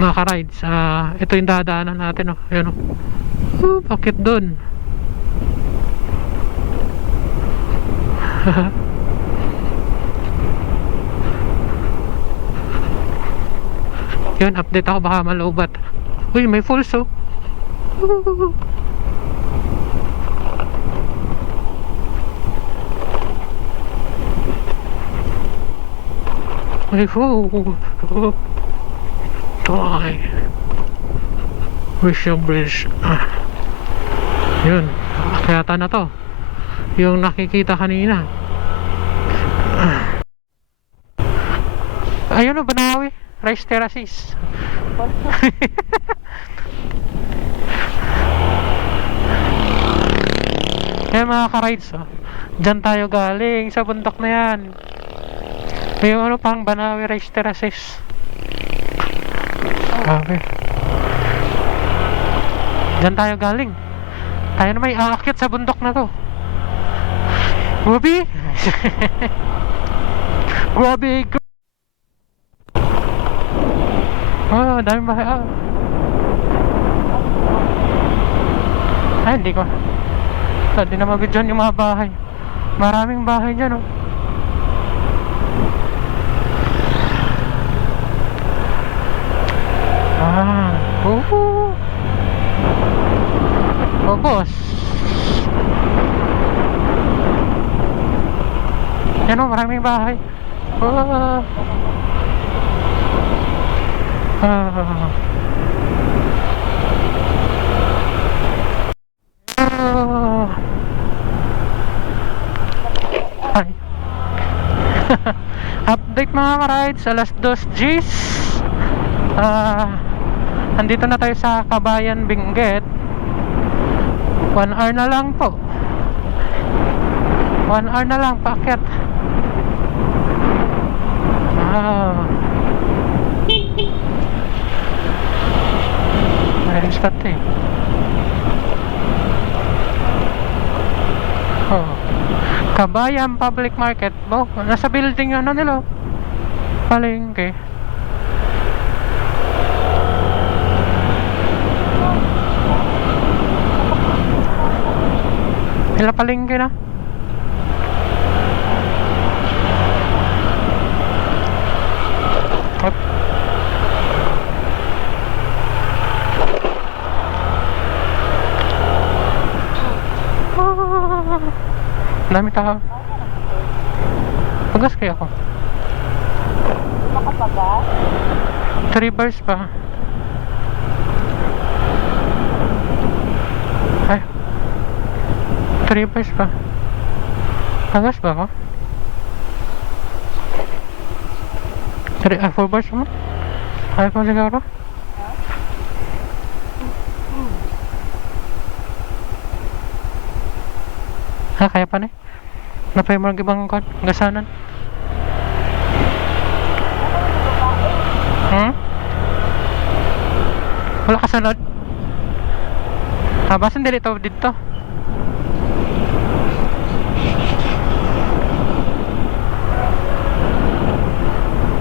Mga ka-rides, ito yung dadaanan natin, oh. Ayan, oh. Bakit dun? Yun, update ako baka malubat. Uy, may falls, oh. May falls. Toy Wisha Bridge. Yun, kayata na to yung nakikita kanina. Ayun o, Banawi Rice Terraces. Yan mga ka-rides, oh. Diyan tayo galing sa bundok na yan. Yung ano pang Banawi Rice Terraces. Okay. Diyan tayo galing. Tayo na may aakyat sa bundok na to. Grabe. Grabe. Oh, daming bahay. Ay, hindi ko. Hindi na mabidyon yung mga bahay. Maraming bahay dyan, oh. Oh, boss. Yan, oh, maraming bahay. Oh. Ay. Update mga ka-rides, alas 2 Gs. Andito na tayo sa Kabayan Benguet. 1 hour na lang po. 1 hour na lang paakyat. Ayos ka eh. Oh. Kabayan Public Market. Oh, nasa building ano nila. Palengke. Sila palengke na. Hop. Dami tao. Pagas kaya ako. Makapagas? 3 bars pa. Ay. 3 bars pa. Pagas ba ako? 4 bars mo? Ayaw ko siguro? Kaya pa na eh. Napay mga ibang gasanan. Wala kasunod. Basan dito dito.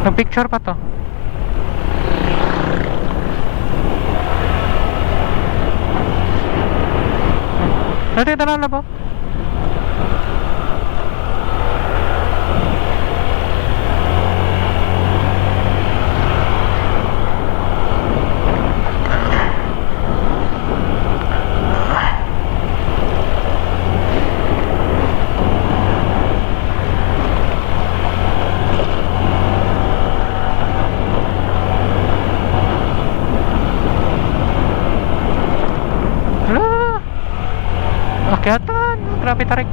Nag-picture pa to. Dito na ba? Akyatan, grabe tarik.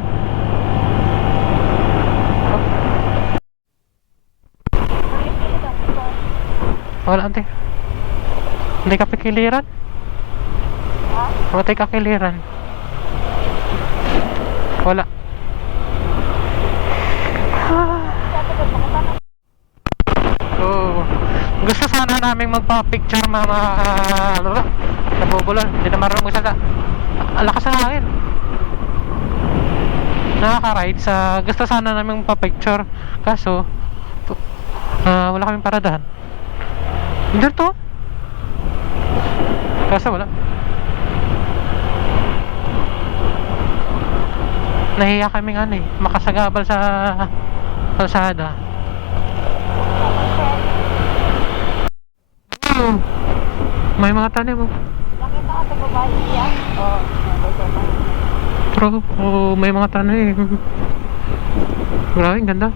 Wala ante. Hindi ka pikiliran. Matay kakiliran. Wala. Oh, gusto sana namin magpa-picture mga ano ba? Nabubulol, hindi na marunong magsalita. Lakas ng hangin. Nakaka-ride sa gusto sana namin magpa-picture kaso wala kaming paradahan. Hindi to. Kaso wala. Nahiya kaming ano makasagabal sa kalsada. May mga tanim mo. Nakita ka sa babae niya? Oo. Pero may mga tanim. Grabe, ganda.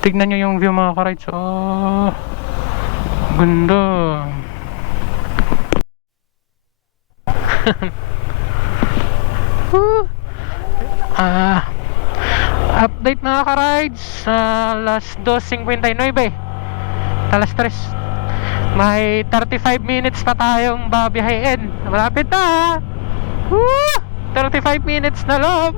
Tignan nyo yung view mga ka-rides. Oh, ganda. Update mga ka-rides. Alas 2:59 alas 3. May 35 minutes pa tayong babiyahin. Malapit na. 35 minutes na lang.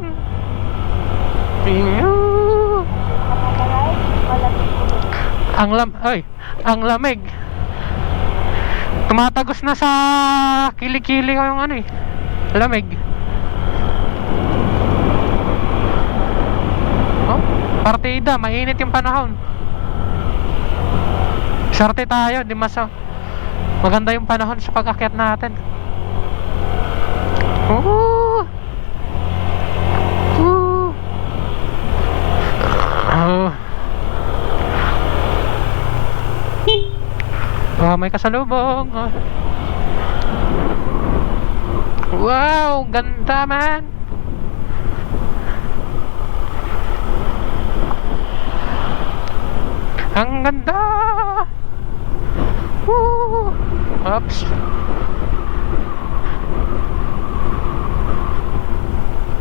Ang lamig. Tumatagos na sa kilikili ko yung lamig. Partida, mainit yung panahon. Swerte tayo, di maganda yung panahon sa pag-akyat natin. May kasalubong. Wow, ganda man. Ang ganda. Oops.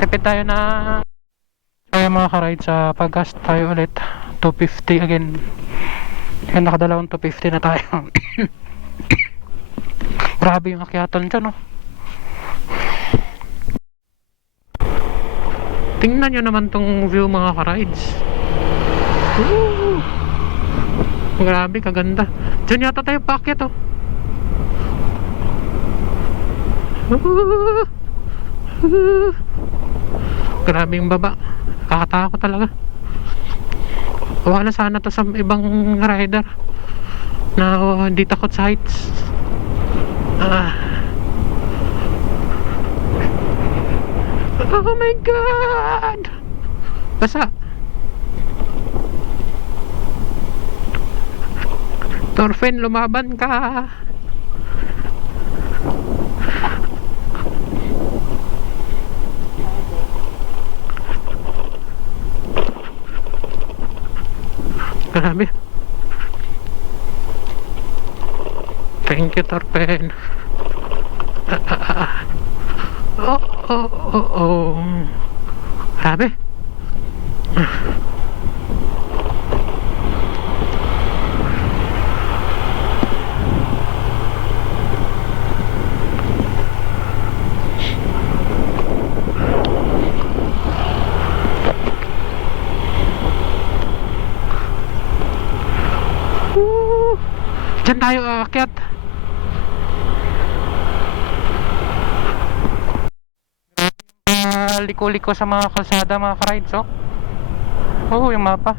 Tipid tayo na. Kaya mga ka-ride sa pag-gas tayo ulit 250 again. Yan, nakadalawang 250 na tayo. Grabe yung akyatan dyan, Tingnan nyo naman tong view mga ka-rides. Grabe, kaganda. Diyan yata tayo paakyat, Grabe yung baba. Kakatakot talaga. Wala sana to sa ibang rider na hindi takot sa heights. Oh my god, basa. Torfen, lumaban ka. Grabe. Thank you, Torpen. Grabe. Diyan tayo aakyat. Liko-liko sa mga kalsada mga ka-rides, yung mapa.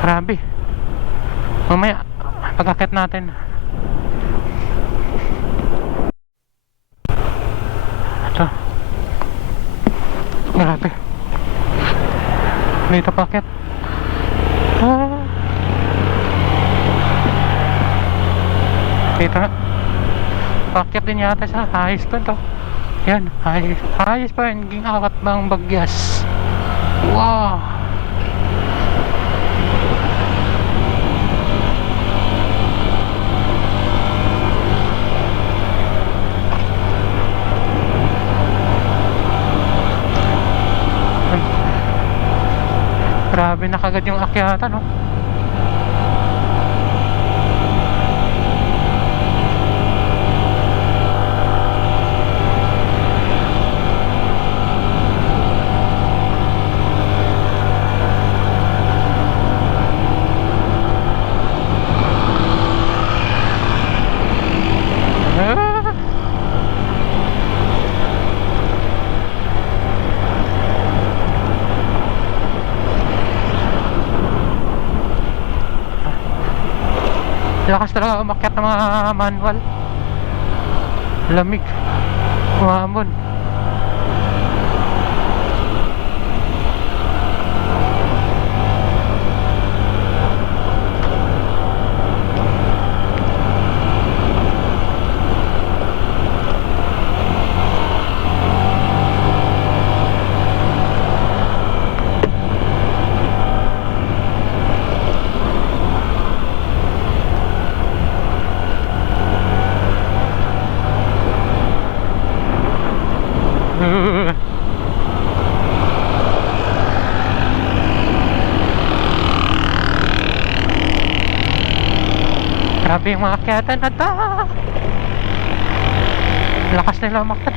Grabe. Mamaya pag-akyat natin. Ito. Grabe. Dito paakyat. Kita nga. Paakyat din yata sa ayos pa ito. Yan, ayos pa yun. Naging akat bang bagyas. Wow. grabe na kagad yung akyatan, no? Ah! Lakas talaga umakyat ng mga manual. Lamig. Umamon. Grabe yung mga akyatan at lakas nila umakyat.